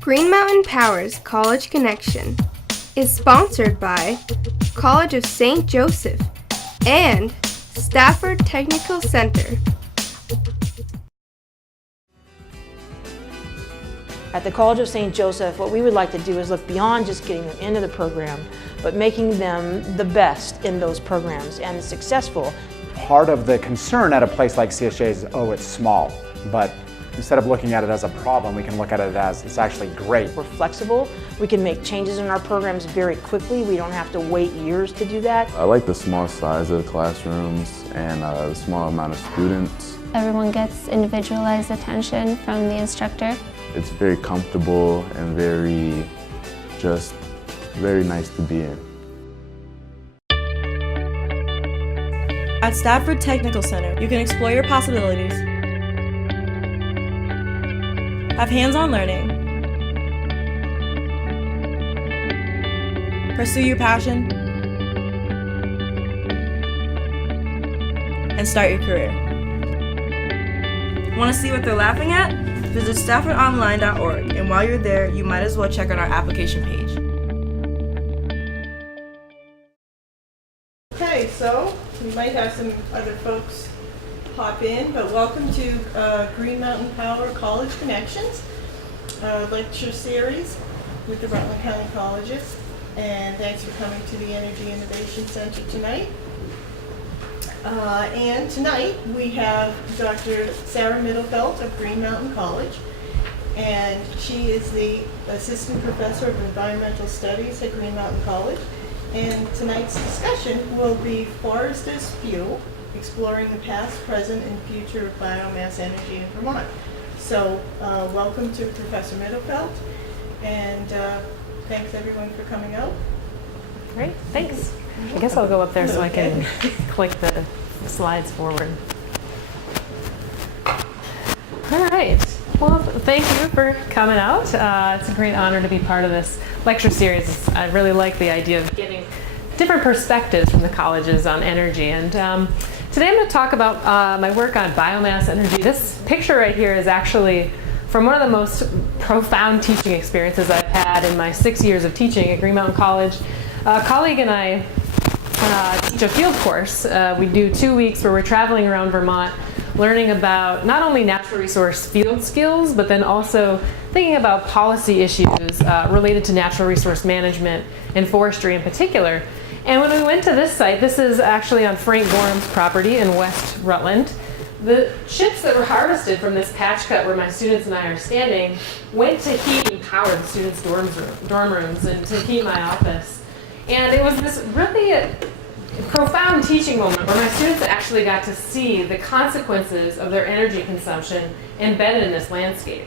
Green Mountain Power's College Connection is sponsored by College of St. Joseph and Stafford Technical Center. At the College of St. Joseph, what we would like to do is look beyond just getting them into the program, but making them the best in those programs and successful. Part of the concern at a place like CSJ is, oh, it's small, but instead of looking at it as a problem, we can look at it as it's actually great. We're flexible. We can make changes in our programs very quickly. We don't have to wait years to do that. I like the small size of the classrooms and the small amount of students. Everyone gets individualized attention from the instructor. It's very comfortable and very nice to be in. At Stafford Technical Center, you can explore your possibilities, have hands-on learning, pursue your passion, and start your career. Want to see what they're laughing at? Visit staffordonline.org, and while you're there, you might as well check out our application page. Okay, so we might have some other folks pop in, but welcome to Green Mountain Power College Connections lecture series with the Rutland County Colleges, and thanks for coming to the Energy Innovation Center tonight. And tonight we have Dr. Sarah Middlefelt of Green Mountain College, and she is the Assistant Professor of Environmental Studies at Green Mountain College. And tonight's discussion will be Forest as Fuel, exploring the past, present, and future of biomass energy in Vermont. So welcome to Professor Middlefelt, and thanks everyone for coming out. Great, thanks. I guess I'll go up there so I can click the slides forward. All right. Well, thank you for coming out. It's a great honor to be part of this lecture series. I really like the idea of getting different perspectives from the colleges on energy. And today I'm going to talk about my work on biomass energy. This picture right here is actually from one of the most profound teaching experiences I've had in my 6 years of teaching at Green Mountain College. A colleague and I teach a field course. We do 2 weeks where we're traveling around Vermont, learning about not only natural resource field skills, but then also thinking about policy issues related to natural resource management and forestry in particular. And when we went to this site, this is actually on Frank Gorham's property in West Rutland. The chips that were harvested from this patch cut where my students and I are standing went to heat and power the students' dorm rooms and to heat my office. And it was this really profound teaching moment where my students actually got to see the consequences of their energy consumption embedded in this landscape.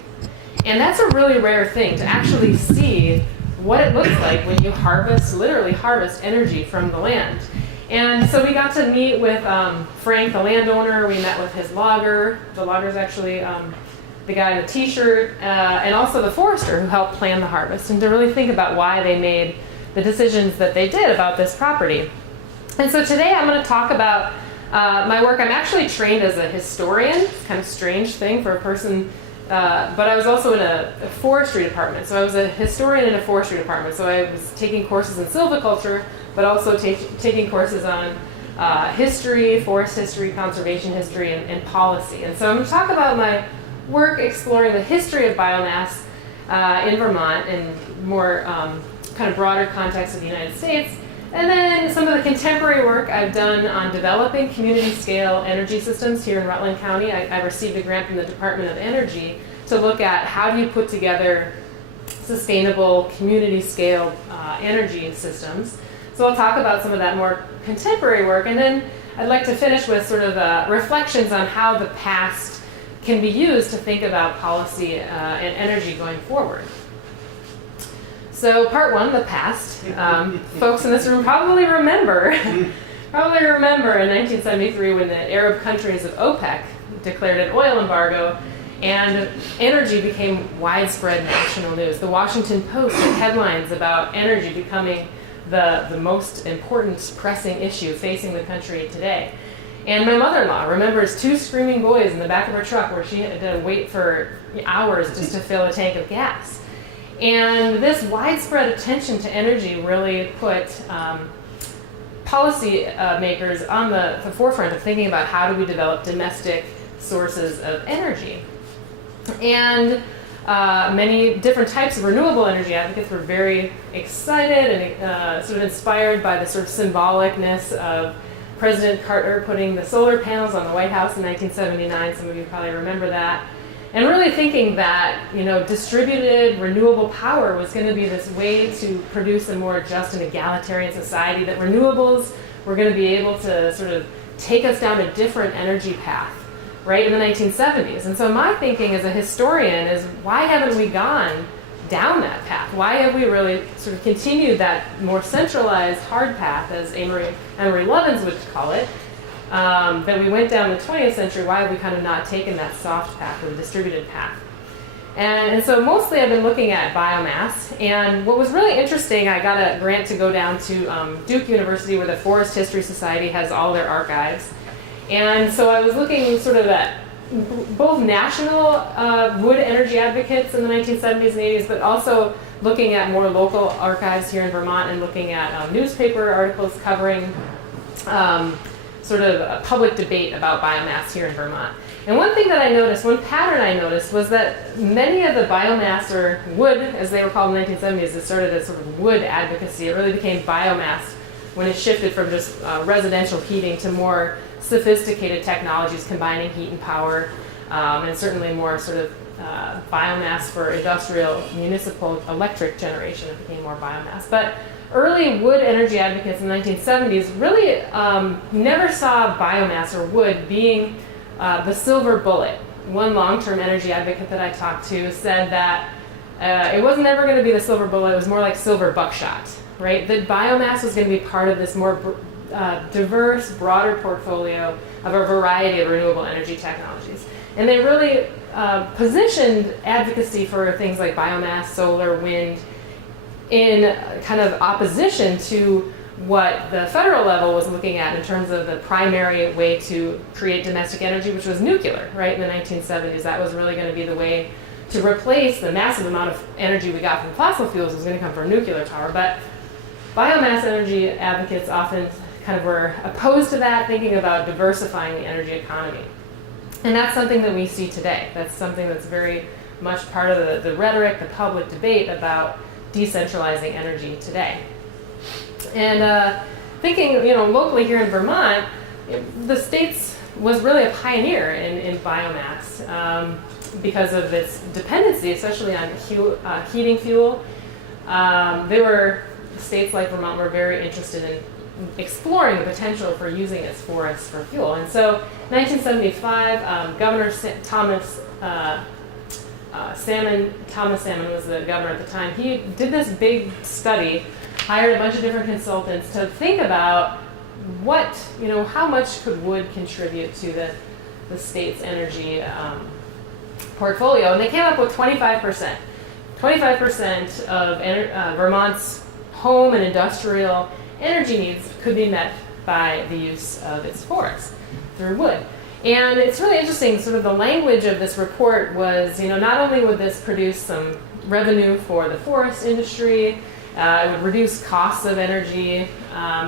And that's a really rare thing, to actually see what it looks like when you literally harvest energy from the land. And so we got to meet with Frank, the landowner. We met with his logger. The logger's actually the guy in the t-shirt, and also the forester who helped plan the harvest, and to really think about why they made the decisions that they did about this property. And so today I'm going to talk about my work. I'm actually trained as a historian. It's kind of a strange thing for a person, but I was also in a forestry department. So I was a historian in a forestry department. So I was taking courses in silviculture, but also taking courses on history, forest history, conservation history, and policy. And so I'm going to talk about my work exploring the history of biomass in Vermont in more kind of broader context of the United States. And then some of the contemporary work I've done on developing community-scale energy systems here in Rutland County. I received a grant from the Department of Energy to look at how do you put together sustainable community-scale energy systems. So I'll talk about some of that more contemporary work, and then I'd like to finish with sort of reflections on how the past can be used to think about policy and energy going forward. So part one, the past. Folks in this room probably remember in 1973 when the Arab countries of OPEC declared an oil embargo and energy became widespread national news. The Washington Post had headlines about energy becoming the most important pressing issue facing the country today. And my mother-in-law remembers 2 screaming boys in the back of her truck where she had to wait for hours just to fill a tank of gas. And this widespread attention to energy really put policy makers on the forefront of thinking about how do we develop domestic sources of energy. And many different types of renewable energy advocates were very excited and sort of inspired by the sort of symbolicness of President Carter putting the solar panels on the White House in 1979. Some of you probably remember that. And really thinking that, you know, distributed renewable power was going to be this way to produce a more just and egalitarian society, that renewables were going to be able to sort of take us down a different energy path, right, in the 1970s. And so my thinking as a historian is, why haven't we gone down that path? Why have we really sort of continued that more centralized hard path, as Amory Lovins would call it, that we went down the 20th century? Why have we kind of not taken that soft path or the distributed path? And so mostly I've been looking at biomass. And what was really interesting, I got a grant to go down to Duke University, where the Forest History Society has all their archives. And so I was looking sort of at both national wood energy advocates in the 1970s and 80s, but also looking at more local archives here in Vermont and looking at newspaper articles covering sort of a public debate about biomass here in Vermont. And one thing that I noticed, one pattern I noticed, was that many of the biomass, or wood as they were called in the 1970s, it started as sort of wood advocacy. It really became biomass when it shifted from just residential heating to more sophisticated technologies combining heat and power, and certainly more sort of biomass for industrial, municipal, electric generation. It became more biomass. But early wood energy advocates in the 1970s really never saw biomass or wood being the silver bullet. One long-term energy advocate that I talked to said that it wasn't ever going to be the silver bullet, it was more like silver buckshot, right? That biomass was going to be part of this more diverse, broader portfolio of a variety of renewable energy technologies. And they really positioned advocacy for things like biomass, solar, wind, in kind of opposition to what the federal level was looking at in terms of the primary way to create domestic energy, which was nuclear, right? In the 1970s, that was really going to be the way to replace the massive amount of energy we got from fossil fuels. Was going to come from nuclear power. But biomass energy advocates often kind of were opposed to that, thinking about diversifying the energy economy. And that's something that we see today. That's something that's very much part of the rhetoric, the public debate about decentralizing energy today. And thinking, you know, locally here in Vermont, the States was really a pioneer in biomass because of its dependency, especially on heating fuel. States like Vermont were very interested in exploring the potential for using its forests for fuel. And so 1975, Governor Thomas Salmon was the governor at the time. He did this big study, hired a bunch of different consultants to think about how much could wood contribute to the state's energy portfolio. And they came up with 25%. 25% of Vermont's home and industrial energy needs could be met by the use of its forests through wood. And it's really interesting, sort of the language of this report was, not only would this produce some revenue for the forest industry, it would reduce costs of energy,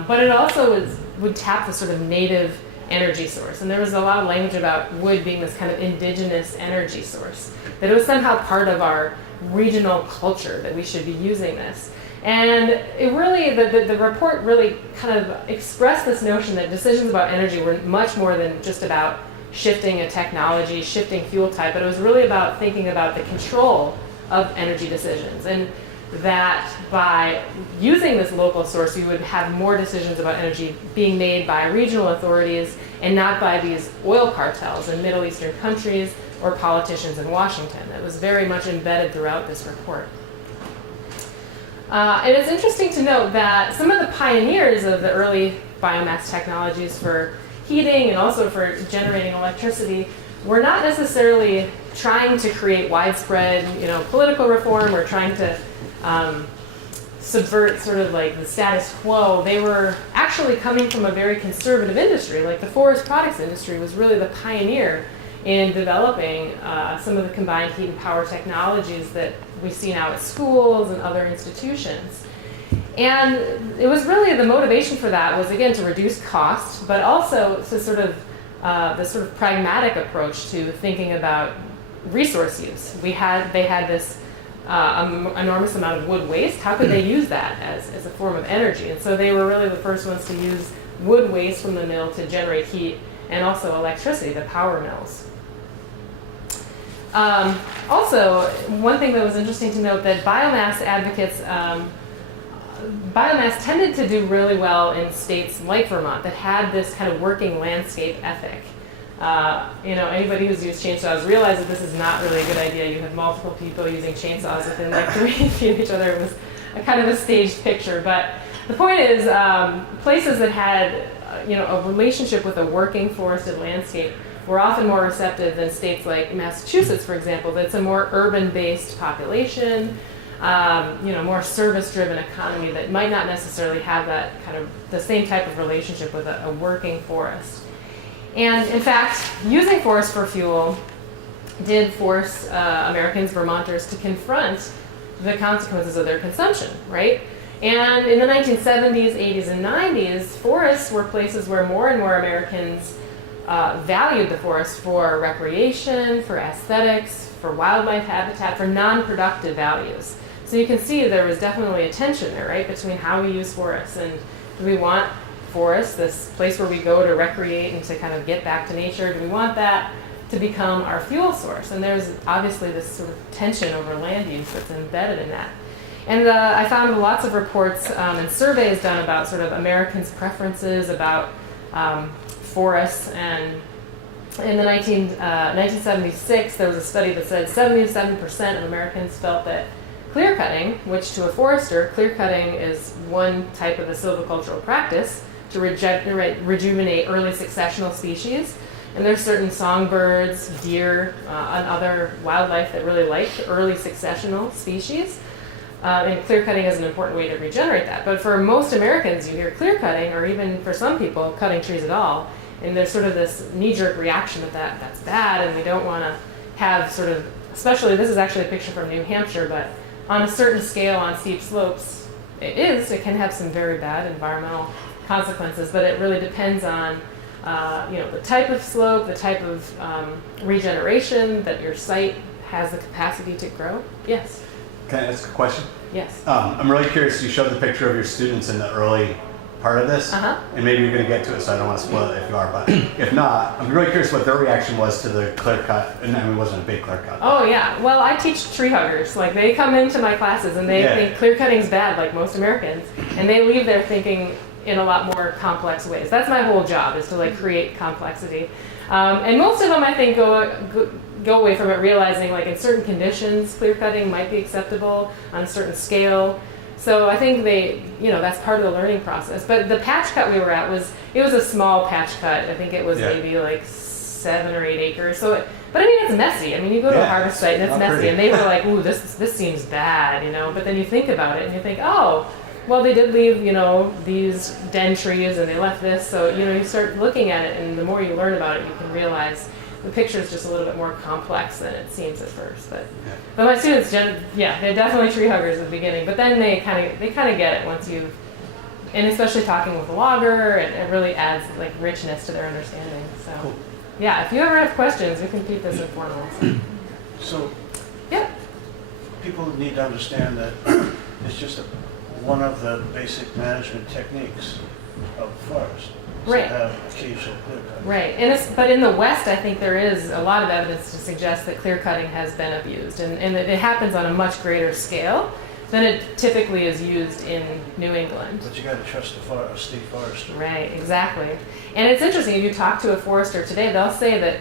but it also would tap the sort of native energy source. And there was a lot of language about wood being this kind of indigenous energy source, that it was somehow part of our regional culture, that we should be using this. And it really, the report really kind of expressed this notion that decisions about energy were much more than just about shifting a technology, shifting fuel type, but it was really about thinking about the control of energy decisions. And that by using this local source, you would have more decisions about energy being made by regional authorities and not by these oil cartels in Middle Eastern countries or politicians in Washington. That was very much embedded throughout this report. And it's interesting to note that some of the pioneers of the early biomass technologies for heating and also for generating electricity were not necessarily trying to create widespread, political reform or trying to subvert sort of like the status quo. They were actually coming from a very conservative industry. Like the forest products industry was really the pioneer in developing some of the combined heat and power technologies that we see now at schools and other institutions. And it was really, the motivation for that was, again, to reduce cost, but also to sort of this sort of pragmatic approach to thinking about resource use. They had this enormous amount of wood waste. How could they use that as a form of energy? And so they were really the first ones to use wood waste from the mill to generate heat and also electricity, the power mills. Also, one thing that was interesting to note, that biomass advocates, biomass tended to do really well in states like Vermont that had this kind of working landscape ethic. Anybody who's used chainsaws realizes that this is not really a good idea. You have multiple people using chainsaws within like 3 feet of each other. It was a kind of a staged picture. But the point is, places that had a relationship with a working forested landscape were often more receptive than states like Massachusetts, for example. That's a more urban-based population, more service-driven economy that might not necessarily have that kind of the same type of relationship with a working forest. And in fact, using forest for fuel did force Americans, Vermonters, to confront the consequences of their consumption, right? And in the 1970s, 80s, and 90s, forests were places where more and more Americans valued the forest for recreation, for aesthetics, for wildlife habitat, for non-productive values. So you can see there was definitely a tension there, right, between how we use forests and do we want forests, this place where we go to recreate and to kind of get back to nature, do we want that to become our fuel source? And there's obviously this sort of tension over land use that's embedded in that. And I found lots of reports and surveys done about sort of Americans' preferences about forests. And in the 1976, there was a study that said 77% of Americans felt that clear cutting, which to a forester, clear cutting is one type of the silvicultural practice to rejuvenate early successional species. And there's certain songbirds, deer, and other wildlife that really like early successional species. And clear cutting is an important way to regenerate that. But for most Americans, you hear clear cutting, or even for some people, cutting trees at all, and there's sort of this knee-jerk reaction that that's bad, and we don't want to have sort of, especially, this is actually a picture from New Hampshire, but on a certain scale on steep slopes, it can have some very bad environmental consequences, but it really depends on the type of slope, the type of regeneration that your site has the capacity to grow. Yes? Can I ask a question? Yes. I'm really curious, you showed the picture of your students in the early part of this, and maybe you're going to get to it, so I don't want to spoil it if you are, but if not, I'm really curious what their reaction was to the clear cut, and I mean, it wasn't a big clear cut. Oh yeah, well I teach tree huggers, like they come into my classes and they think clear cutting's bad, like most Americans, and they leave there thinking in a lot more complex ways. That's my whole job, is to like create complexity. And most of them I think go away from it realizing like in certain conditions, clear cutting might be acceptable on a certain scale. So I think that's part of the learning process. But the patch cut we were at was a small patch cut. I think it was maybe like 7 or 8 acres. So, but I mean, it's messy. I mean, you go to a harvest site and it's messy. Pretty. And they were like, ooh, this seems bad, But then you think about it and you think, oh, well, they did leave, these den trees and they left this. So, you start looking at it, and the more you learn about it, you can realize the picture is just a little bit more complex than it seems at first. But my students, they're definitely tree huggers at the beginning. But then they kind of get it once and especially talking with a logger, it really adds like richness to their understanding. So, cool. Yeah, if you ever have questions, we can keep this informal. So people need to understand that it's just one of the basic management techniques of the forest. Right. Have occasional clear cutting. Right, but in the West, I think there is a lot of evidence to suggest that clear cutting has been abused, and that it happens on a much greater scale than it typically is used in New England. But you got to trust a state forester. Right, exactly. And it's interesting, if you talk to a forester today, they'll say that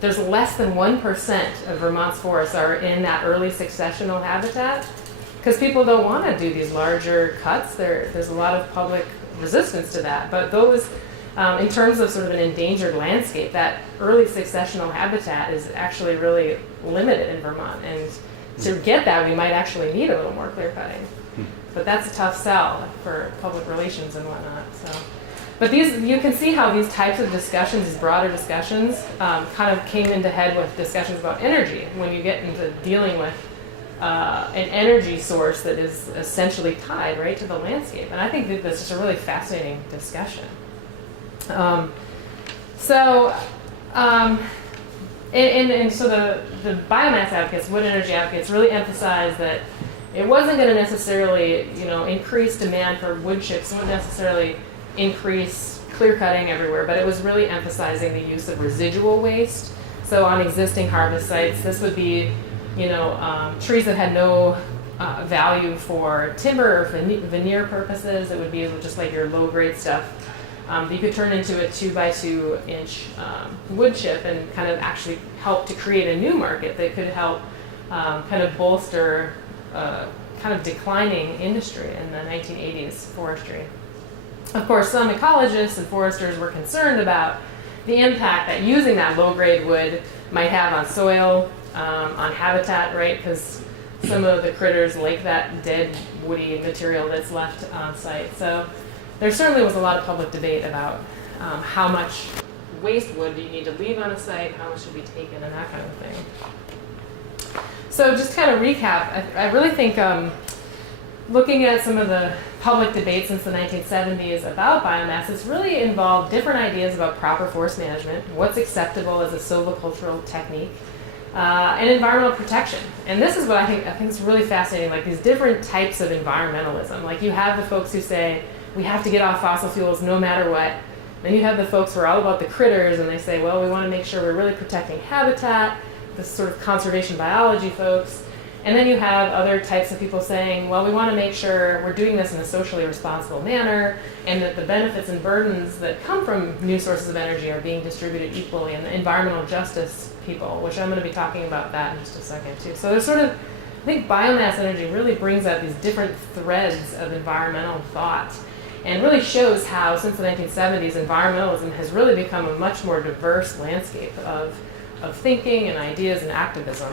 there's less than 1% of Vermont's forests are in that early successional habitat, because people don't want to do these larger cuts. There's a lot of public resistance to that, but those, in terms of sort of an endangered landscape, that early successional habitat is actually really limited in Vermont, and to get that we might actually need a little more clear cutting. But that's a tough sell for public relations and whatnot. So But you can see how these types of discussions, these broader discussions, kind of came into head with discussions about energy when you get into dealing with an energy source that is essentially tied right to the landscape. And I think that that's just a really fascinating discussion. So the biomass advocates, wood energy advocates, really emphasized that it wasn't going to necessarily, increase demand for wood chips. It wouldn't necessarily increase clear cutting everywhere, but it was really emphasizing the use of residual waste. So on existing harvest sites, this would be, trees that had no value for timber or veneer purposes. It would be just like your low-grade stuff. You could turn into a 2x2 inch wood chip and kind of actually help to create a new market that could help kind of bolster kind of declining industry in the 1980s forestry. Of course, some ecologists and foresters were concerned about the impact that using that low-grade wood might have on soil, on habitat, right? Because some of the critters like that dead woody material that's left on site. So there certainly was a lot of public debate about how much waste wood do you need to leave on a site, how much should be taken, and that kind of thing. So just kind of recap, I really think looking at some of the public debates since the 1970s about biomass, it's really involved different ideas about proper forest management, what's acceptable as a silvicultural technique, and environmental protection. And this is what I think is really fascinating, like these different types of environmentalism. Like you have the folks who say, we have to get off fossil fuels no matter what. Then you have the folks who are all about the critters and they say, well, we want to make sure we're really protecting habitat, this sort of conservation biology folks. And then you have other types of people saying, well, we want to make sure we're doing this in a socially responsible manner and that the benefits and burdens that come from new sources of energy are being distributed equally, and the environmental justice people, which I'm going to be talking about that in just a second too. So there's sort of, I think biomass energy really brings out these different threads of environmental thought and really shows how since the 1970s environmentalism has really become a much more diverse landscape of thinking and ideas and activism.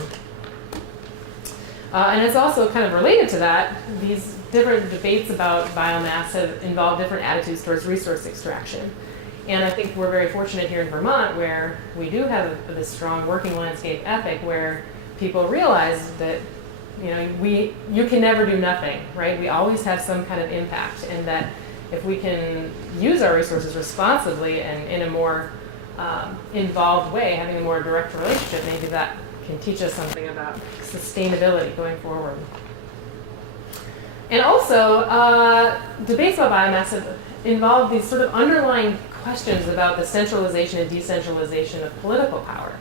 And it's also kind of related to that, these different debates about biomass have involved different attitudes towards resource extraction. And I think we're very fortunate here in Vermont where we do have this strong working landscape ethic where people realize that you can never do nothing, right? We always have some kind of impact, and that if we can use our resources responsibly and in a more involved way, having a more direct relationship, maybe that can teach us something about sustainability going forward. And also, debates about biomass have involved these sort of underlying questions about the centralization and decentralization of political power.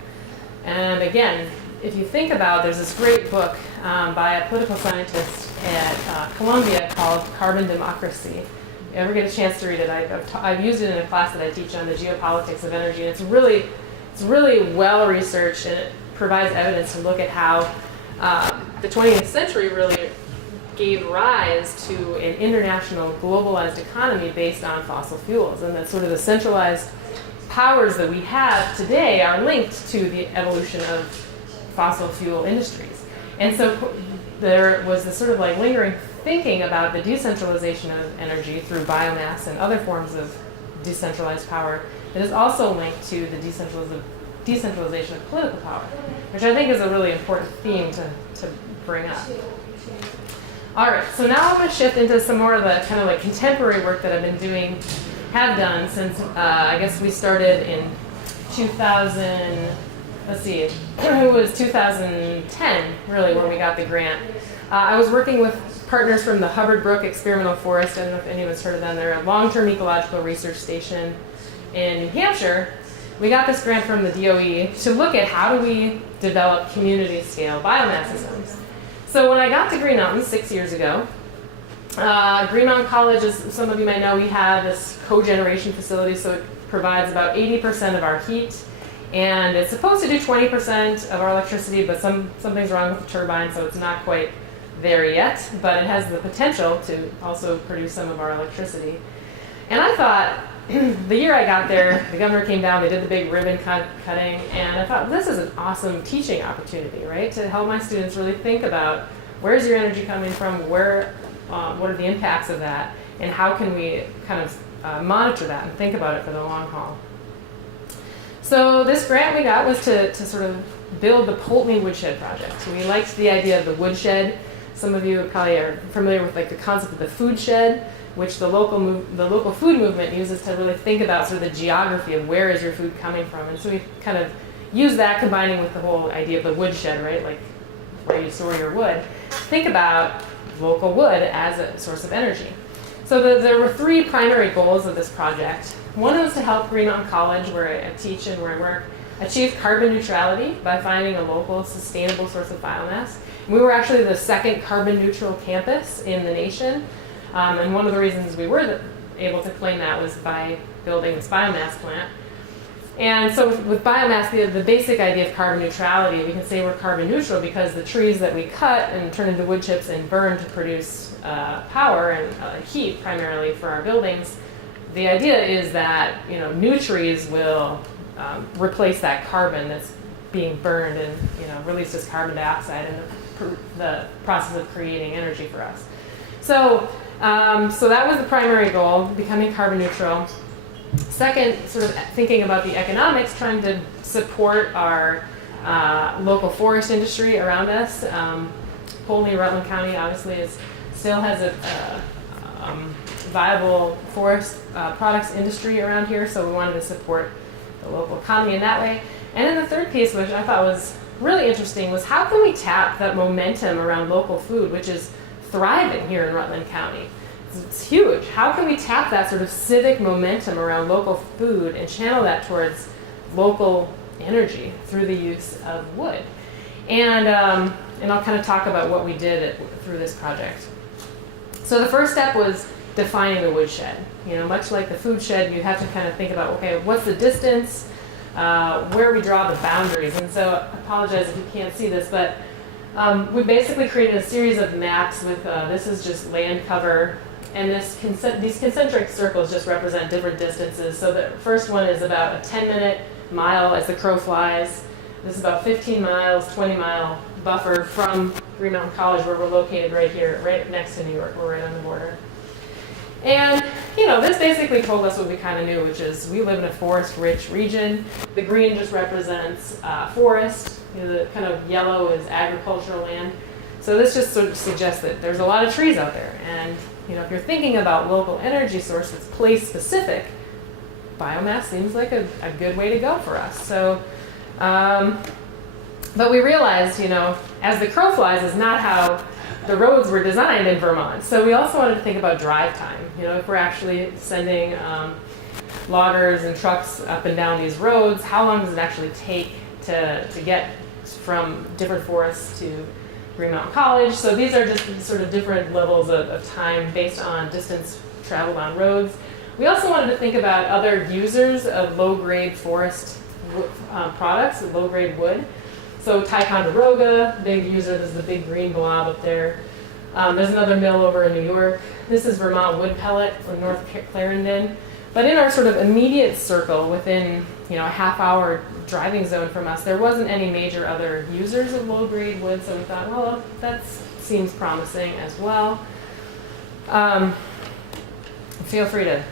And again, if you think about, there's this great book by a political scientist at Columbia called Carbon Democracy. If you ever get a chance to read it, I've used it in a class that I teach on the geopolitics of energy, and it's really well researched, and it provides evidence to look at how the 20th century really gave rise to an international globalized economy based on fossil fuels, and that sort of the centralized powers that we have today are linked to the evolution of fossil fuel industries. And so there was this sort of like lingering thinking about the decentralization of energy through biomass and other forms of decentralized power that is also linked to the decentralization of political power, which I think is a really important theme to bring up. All right, so now I'm going to shift into some more of the kind of like contemporary work that I've been have done since I guess we started in 2000, let's see, it was 2010 really where we got the grant. I was working with partners from the Hubbard Brook Experimental Forest. I don't know if anyone's heard of them. They're a long-term ecological research station in New Hampshire. We got this grant from the DOE to look at how do we develop community-scale biomass systems. So when I got to Green Mountain 6 years ago, Green Mountain College, as some of you might know, we have this cogeneration facility, so it provides about 80% of our heat, and it's supposed to do 20% of our electricity, but something's wrong with the turbine, so it's not quite there yet, but it has the potential to also produce some of our electricity. And I thought, the year I got there, the governor came down, they did the big ribbon cutting, and I thought, this is an awesome teaching opportunity, right? To help my students really think about where's your energy coming from, what are the impacts of that, and how can we kind of monitor that and think about it for the long haul. So this grant we got was to sort of build the Poultney Woodshed project. So we liked the idea of the woodshed. Some of you probably are familiar with like the concept of the food shed, which the local food movement uses to really think about sort of the geography of where is your food coming from. And so we kind of use that combining with the whole idea of the woodshed, right? Like where you store your wood. Think about local wood as a source of energy. So there were 3 primary goals of this project. One was to help Green Mountain College, where I teach and where I work, achieve carbon neutrality by finding a local sustainable source of biomass. We were actually the second carbon neutral campus in the nation. And one of the reasons we were able to claim that was by building this biomass plant. And so with biomass, the basic idea of carbon neutrality, we can say we're carbon neutral because the trees that we cut and turn into wood chips and burn to produce power and heat primarily for our buildings, the idea is that new trees will replace that carbon that's being burned and released as carbon dioxide in the process of creating energy for us. So that was the primary goal, becoming carbon neutral. Second, sort of thinking about the economics, trying to support our local forest industry around us. Poultney, Rutland County, obviously still has a viable forest products industry around here, so we wanted to support the local economy in that way. And then the third piece, which I thought was really interesting, was how can we tap that momentum around local food, which is thriving here in Rutland County. It's huge. How can we tap that sort of civic momentum around local food and channel that towards local energy through the use of wood? And I'll kind of talk about what we did through this project. So the first step was defining the woodshed. Much like the food shed, you have to kind of think about, okay, what's the distance, where we draw the boundaries. And so I apologize if you can't see this, but we basically created a series of maps with, this is just land cover, and these concentric circles just represent different distances. So the first one is about a 10-minute mile as the crow flies. This is about 15 miles, 20-mile buffer from Green Mountain College, where we're located right here, right next to New York. We're right on the border. And, this basically told us what we kind of knew, which is we live in a forest-rich region. The green just represents forest. The kind of yellow is agricultural land. So this just sort of suggests that there's a lot of trees out there. And, if you're thinking about local energy source that's place-specific, biomass seems like a good way to go for us. So, but we realized, as the crow flies is not how the roads were designed in Vermont. So we also wanted to think about drive time. If we're actually sending loggers and trucks up and down these roads, how long does it actually take to get from different forests to Green Mountain College? So these are just sort of different levels of time based on distance traveled on roads. We also wanted to think about other users of low-grade forest products, low-grade wood. So Ticonderoga, big user, this is the big green blob up there. There's another mill over in New York. This is Vermont Wood Pellet from North Clarendon. But in our sort of immediate circle, within a half-hour driving zone from us, there wasn't any major other users of low-grade wood, so we thought, well, that seems promising as well. Feel free to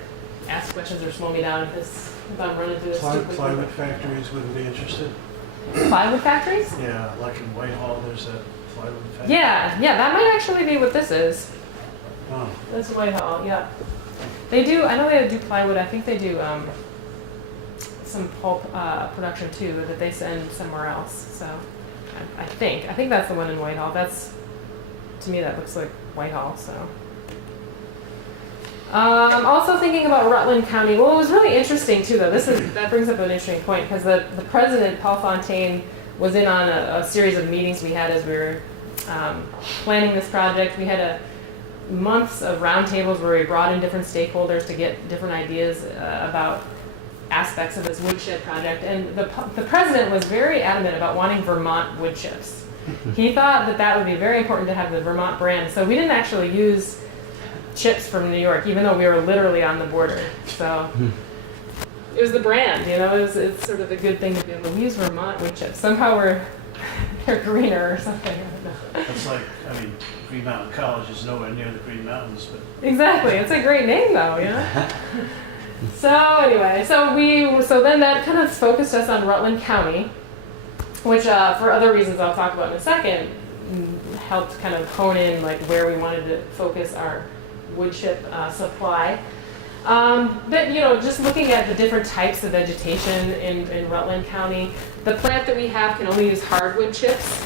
ask questions or slow me down if I'm running through this. Plywood factories wouldn't be interested? Plywood factories? Yeah, like in Whitehall, there's that plywood factory. Yeah, that might actually be what this is. Oh. This is Whitehall, yeah. They do, I know they do plywood, I think they do some pulp production too that they send somewhere else. So I think that's the one in Whitehall. To me that looks like Whitehall, so. I'm also thinking about Rutland County. Well, it was really interesting too, though. That brings up an interesting point because the president, Paul Fontaine, was in on a series of meetings we had as we were planning this project. We had months of roundtables where we brought in different stakeholders to get different ideas about aspects of this woodshed project. And the president was very adamant about wanting Vermont wood chips. He thought that would be very important to have the Vermont brand. So we didn't actually use chips from New York, even though we were literally on the border. So it was the brand, it's sort of a good thing to do. But we use Vermont wood chips. Somehow they're greener or something. I don't know. It's like, I mean, Green Mountain College is nowhere near the Green Mountains, but Exactly. It's a great name, though. So anyway, so then that kind of focused us on Rutland County, which for other reasons I'll talk about in a second, helped kind of hone in like where we wanted to focus our wood chip supply. But just looking at the different types of vegetation in Rutland County, the plant that we have can only use hardwood chips.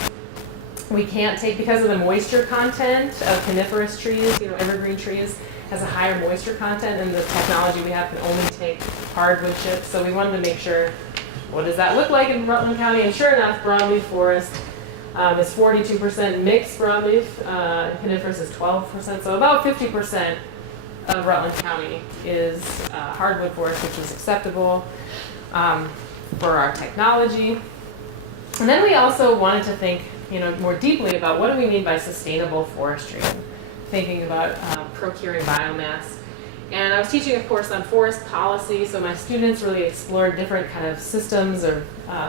We can't take, because of the moisture content of coniferous trees, evergreen trees, has a higher moisture content, and the technology we have can only take hardwood chips. So we wanted to make sure, what does that look like in Rutland County? And sure enough, broadleaf forest is 42% mixed broadleaf, coniferous is 12%, so about 50% of Rutland County is hardwood forest, which is acceptable for our technology. And then we also wanted to think, more deeply about what do we mean by sustainable forestry, thinking about procuring biomass. And I was teaching a course on forest policy, so my students really explored different kind of systems of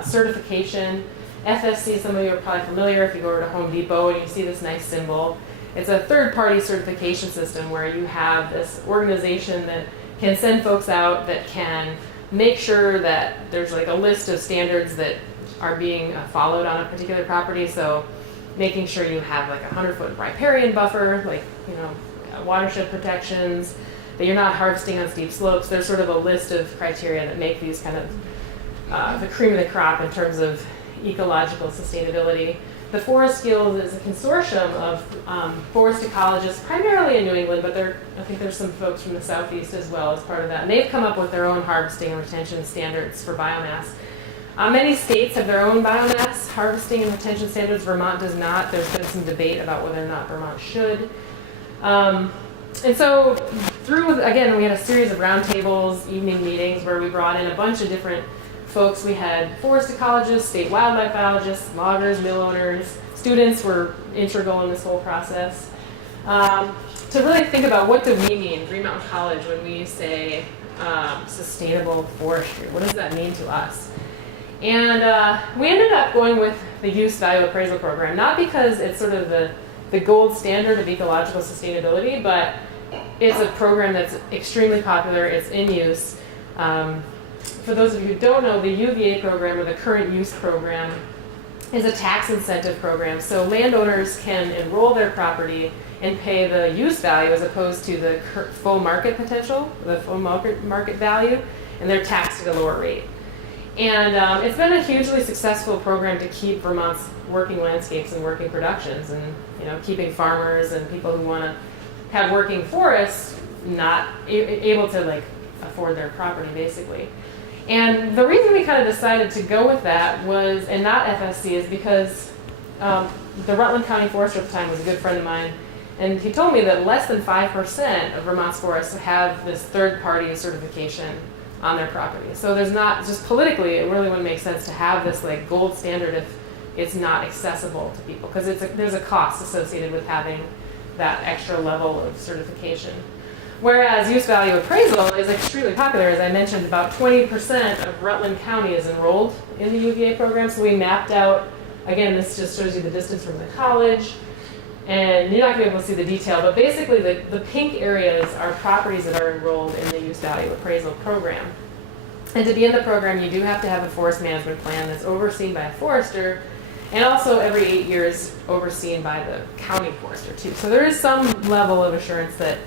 certification. FSC, some of you are probably familiar if you go over to Home Depot and you see this nice symbol. It's a third-party certification system where you have this organization that can send folks out that can make sure that there's like a list of standards that are being followed on a particular property. So making sure you have like a 100-foot riparian buffer, like, watershed protections, that you're not harvesting on steep slopes. There's sort of a list of criteria that make these kind of the cream of the crop in terms of ecological sustainability. The Forest Guild is a consortium of forest ecologists, primarily in New England, but I think there's some folks from the Southeast as well as part of that. And they've come up with their own harvesting and retention standards for biomass. Many states have their own biomass harvesting and retention standards. Vermont does not. There's been some debate about whether or not Vermont should. And so again, we had a series of roundtables, evening meetings where we brought in a bunch of different folks. We had forest ecologists, state wildlife biologists, loggers, mill owners. Students were integral in this whole process. To really think about what do we mean, Green Mountain College, when we say sustainable forestry. What does that mean to us? And we ended up going with the use value appraisal program, not because it's sort of the gold standard of ecological sustainability, but it's a program that's extremely popular. It's in use. For those of you who don't know, the UVA program, or the current use program, is a tax incentive program. So landowners can enroll their property and pay the use value as opposed to the full market potential, the full market value, and they're taxed at a lower rate. And it's been a hugely successful program to keep Vermont's working landscapes and working productions, and keeping farmers and people who want to have working forests not able to afford their property, basically. And the reason we kind of decided to go with that was, and not FSC, is because the Rutland County Forester at the time was a good friend of mine, and he told me that less than 5% of Vermont's forests have this third-party certification on their property. So there's not, just politically, it really wouldn't make sense to have this gold standard if it's not accessible to people, because there's a cost associated with having that extra level of certification. Whereas use value appraisal is extremely popular. As I mentioned, about 20% of Rutland County is enrolled in the UVA program. So we mapped out, again, this just shows you the distance from the college, and you're not going to be able to see the detail, but basically the pink areas are properties that are enrolled in the use value appraisal program. And to be in the program, you do have to have a forest management plan that's overseen by a forester, and also every 8 years overseen by the county forester too. So there is some level of assurance that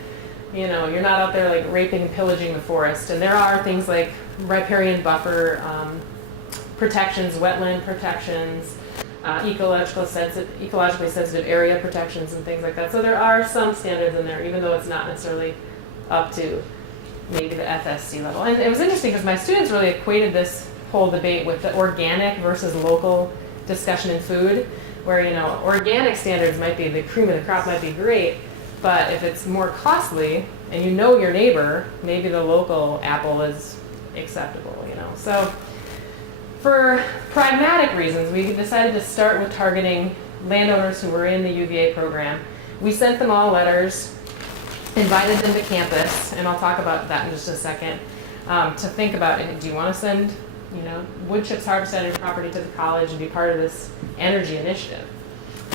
you're not out there raping and pillaging the forest. And there are things like riparian buffer protections, wetland protections, ecologically sensitive area protections, and things like that. So there are some standards in there, even though it's not necessarily up to maybe the FSC level. And it was interesting because my students really equated this whole debate with the organic versus local discussion in food, where organic standards might be the cream of the crop, might be great, but if it's more costly and your neighbor, maybe the local apple is acceptable. So for pragmatic reasons, we decided to start with targeting landowners who were in the UVA program. We sent them all letters, invited them to campus, and I'll talk about that in just a second, to think about, do you want to send wood chips harvested on your property to the college and be part of this energy initiative?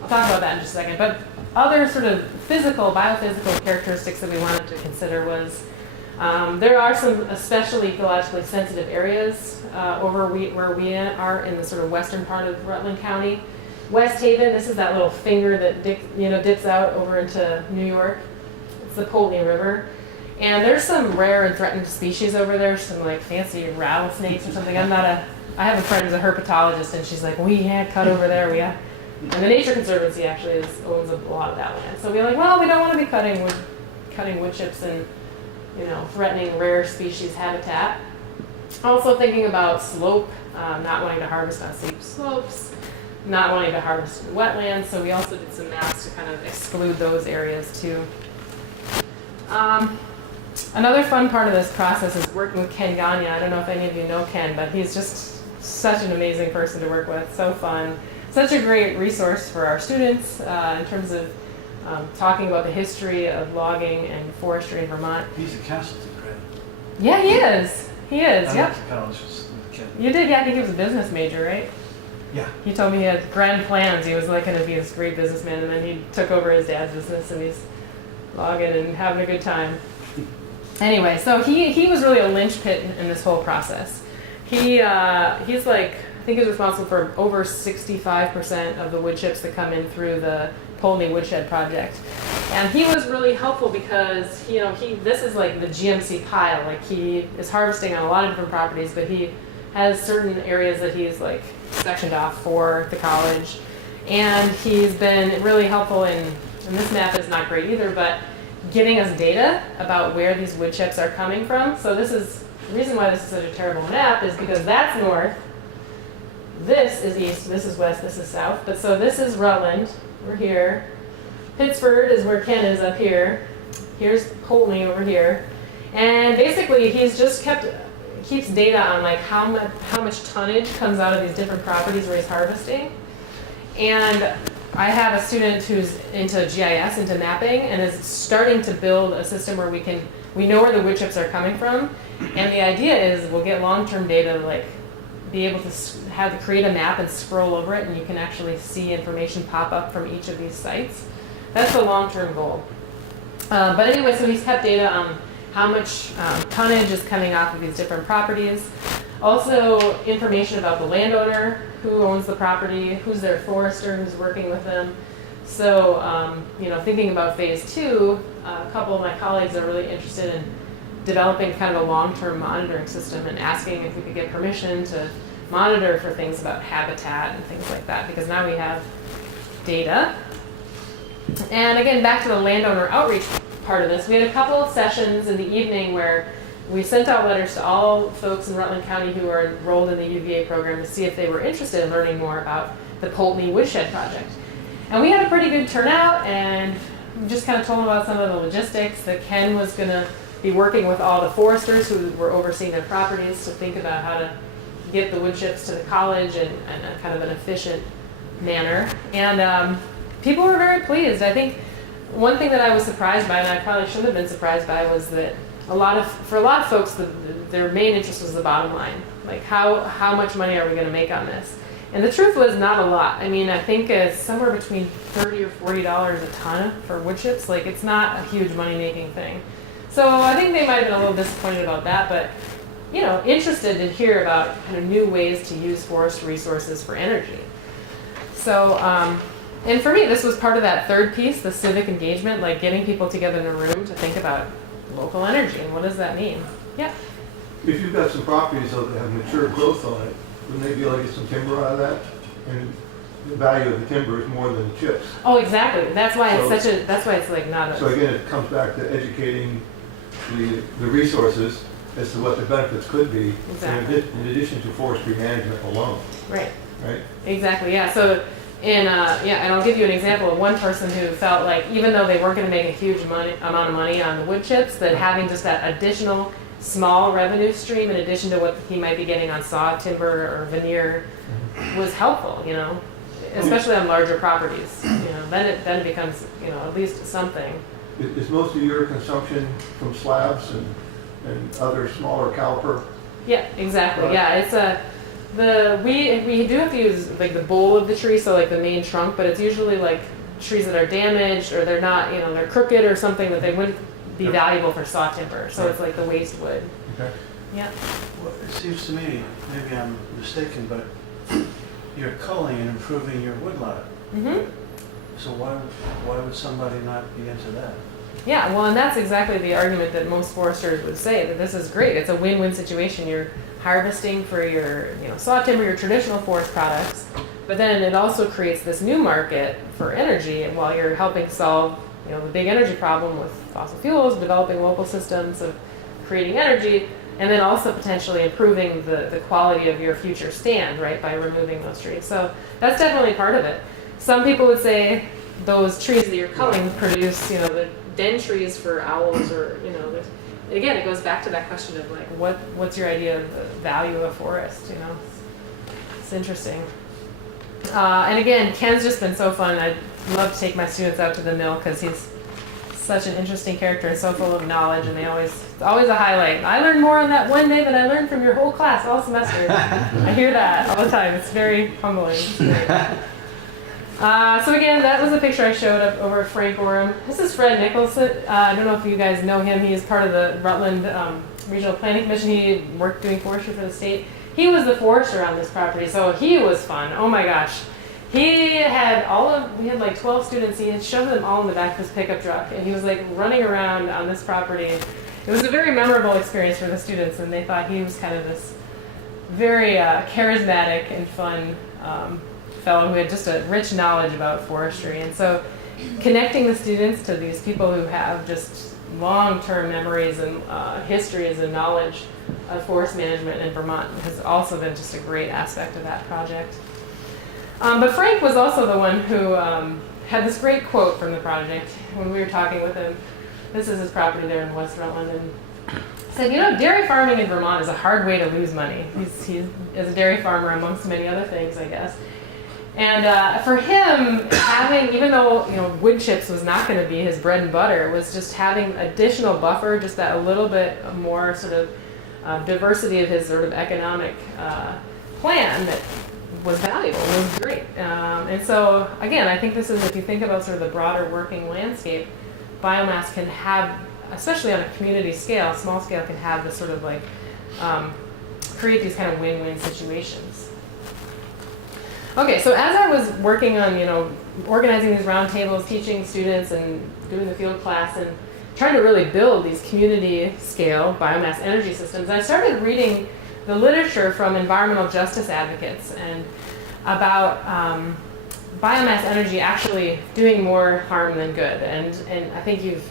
I'll talk about that in just a second. But other sort of biophysical characteristics that we wanted to consider was there are some especially ecologically sensitive areas where we are in the sort of western part of Rutland County. West Haven, this is that little finger that dips out over into New York. It's the Poultney River. And there's some rare and threatened species over there, some like fancy rattlesnakes or something. I have a friend who's a herpetologist, and she's like, we can't cut over there. And the Nature Conservancy actually owns a lot of that land. So we're like, well, we don't want to be cutting wood chips and threatening rare species habitat. Also thinking about slope, not wanting to harvest on steep slopes, not wanting to harvest in wetlands. So we also did some maps to kind of exclude those areas too. Another fun part of this process is working with Ken Gagne. I don't know if any of you know Ken, but he's just such an amazing person to work with. So fun. Such a great resource for our students in terms of talking about the history of logging and forestry in Vermont. He's a Castleton grad. Yeah, he is. He is, I yep. went to college with Ken. You did, yeah, I think he was a business major, right? Yeah. He told me he had grand plans. He was like going to be this great businessman, and then he took over his dad's business, and he's logging and having a good time. Anyway, so he was really a linchpin in this whole process. He's like, I think he's responsible for over 65% of the wood chips that come in through the Poultney Woodshed project. And he was really helpful because, this is like the GMC pile. Like he is harvesting on a lot of different properties, but he has certain areas that he's like sectioned off for the college. And he's been really helpful and this map is not great either, but giving us data about where these wood chips are coming from. So the reason why this is such a terrible map is because that's north, this is east, this is west, this is south. But so this is Rutland, we're here. Pittsford is where Ken is up here. Here's Poultney over here. And basically he's just keeps data on like how much tonnage comes out of these different properties where he's harvesting. And I have a student who's into GIS, into mapping, and is starting to build a system where we know where the wood chips are coming from. And the idea is we'll get long-term data, like be able to create a map and scroll over it, and you can actually see information pop up from each of these sites. That's the long-term goal. But anyway, so he's kept data on how much tonnage is coming off of these different properties. Also information about the landowner, who owns the property, who's their forester, who's working with them. So, thinking about phase 2, a couple of my colleagues are really interested in developing kind of a long-term monitoring system and asking if we could get permission to monitor for things about habitat and things like that, because now we have data. And again, back to the landowner outreach part of this, we had a couple of sessions in the evening where we sent out letters to all folks in Rutland County who are enrolled in the UVA program to see if they were interested in learning more about the Poultney Woodshed project. And we had a pretty good turnout, and we just kind of told them about some of the logistics, that Ken was going to be working with all the foresters who were overseeing their properties to think about how to get the wood chips to the college in a kind of an efficient manner. And people were very pleased. I think one thing that I was surprised by, and I probably shouldn't have been surprised by, was that for a lot of folks, their main interest was the bottom line. Like how much money are we going to make on this? And the truth was not a lot. I mean, I think it's somewhere between $30 or $40 a ton for wood chips. Like, it's not a huge money-making thing. So I think they might have been a little disappointed about that, but interested to hear about new ways to use forest resources for energy. So, and for me, this was part of that third piece, the civic engagement, like getting people together in a room to think about local energy and what does that mean? Yeah. If you've got some properties though that have mature growth on it, wouldn't they be able to get some timber out of that? And the value of the timber is more than the chips. Oh, exactly. That's why that's why it's like not a. So again, it comes back to educating the resources as to what the benefits could be. Exactly. In addition to forestry management alone. Right. Right. Exactly. Yeah. So. And I'll give you an example of one person who felt like even though they weren't going to make a huge amount of money on the wood chips, that having just that additional small revenue stream in addition to what he might be getting on saw timber or veneer was helpful, especially on larger properties. Then it becomes at least something. Is most of your consumption from slabs and other smaller caliper? Yeah, exactly. Yeah, it's We do have to use like the bole of the tree, so like the main trunk, but it's usually like trees that are damaged or they're not, they're crooked or something that they wouldn't be valuable for saw timber. So it's like the waste wood. Okay. Yeah. Well, it seems to me, maybe I'm mistaken, but you're culling and improving your woodlot. Mm-hmm. So why would somebody not be into that? Yeah, well, and that's exactly the argument that most foresters would say, that this is great. It's a win-win situation. You're harvesting for your saw timber, your traditional forest products, but then it also creates this new market for energy, and while you're helping solve the big energy problem with fossil fuels, developing local systems of creating energy, and then also potentially improving the quality of your future stand, right, by removing those trees. So that's definitely part of it. Some people would say those trees that you're culling produce, the den trees for owls, or again, it goes back to that question of like, what's your idea of the value of a forest? It's interesting. And again, Ken's just been so fun. I'd love to take my students out to the mill because he's such an interesting character and so full of knowledge, and it's always a highlight. I learned more on that one day than I learned from your whole class all semester. I hear that all the time. It's very humbling. It's great. So again, that was a picture I showed up over at Frank Orem. This is Fred Nicholson. I don't know if you guys know him. He is part of the Rutland Regional Planning Commission. He worked doing forestry for the state. He was the forester on this property, so he was fun. Oh my gosh. We had like 12 students. He had shoved them all in the back of his pickup truck, and he was like running around on this property. It was a very memorable experience for the students, and they thought he was kind of this very charismatic and fun fellow who had just a rich knowledge about forestry. And so connecting the students to these people who have just long-term memories and histories and knowledge of forest management in Vermont has also been just a great aspect of that project. But Frank was also the one who had this great quote from the project when we were talking with him. This is his property there in West Rutland, and said, dairy farming in Vermont is a hard way to lose money. He is a dairy farmer amongst many other things, I guess. And for him, even though wood chips was not going to be his bread and butter, was just having additional buffer, just that a little bit more sort of diversity of his sort of economic plan that was valuable. It was great. And so again, I think this is, if you think about sort of the broader working landscape, biomass can have, especially on a community scale, small scale, can have this sort of like create these kind of win-win situations. Okay, so as I was working on, organizing these roundtables, teaching students and doing the field class and trying to really build these community scale biomass energy systems, I started reading the literature from environmental justice advocates and about biomass energy actually doing more harm than good. And I think if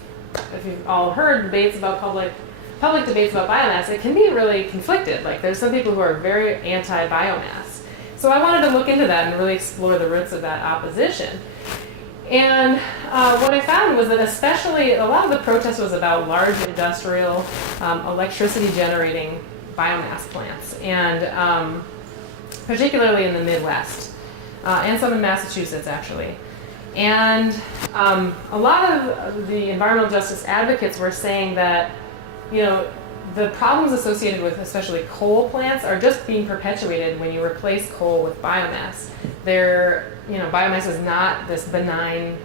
you've all heard debates about public debates about biomass, it can be really conflicted. Like there's some people who are very anti-biomass. So I wanted to look into that and really explore the roots of that opposition. And what I found was that especially a lot of the protest was about large industrial electricity generating biomass plants, and particularly in the Midwest, and some in Massachusetts actually. And a lot of the environmental justice advocates were saying that, the problems associated with especially coal plants are just being perpetuated when you replace coal with biomass. Biomass is not this benign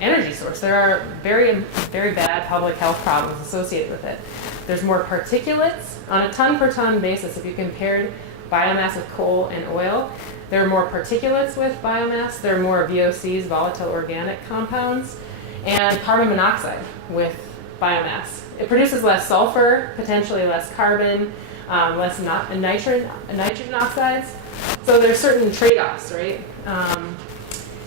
energy source. There are very, very bad public health problems associated with it. There's more particulates on a ton per ton basis. If you compared biomass with coal and oil, there are more particulates with biomass. There are more VOCs, volatile organic compounds, and carbon monoxide with biomass. It produces less sulfur, potentially less carbon, less nitrogen oxides. So there's certain trade-offs, right?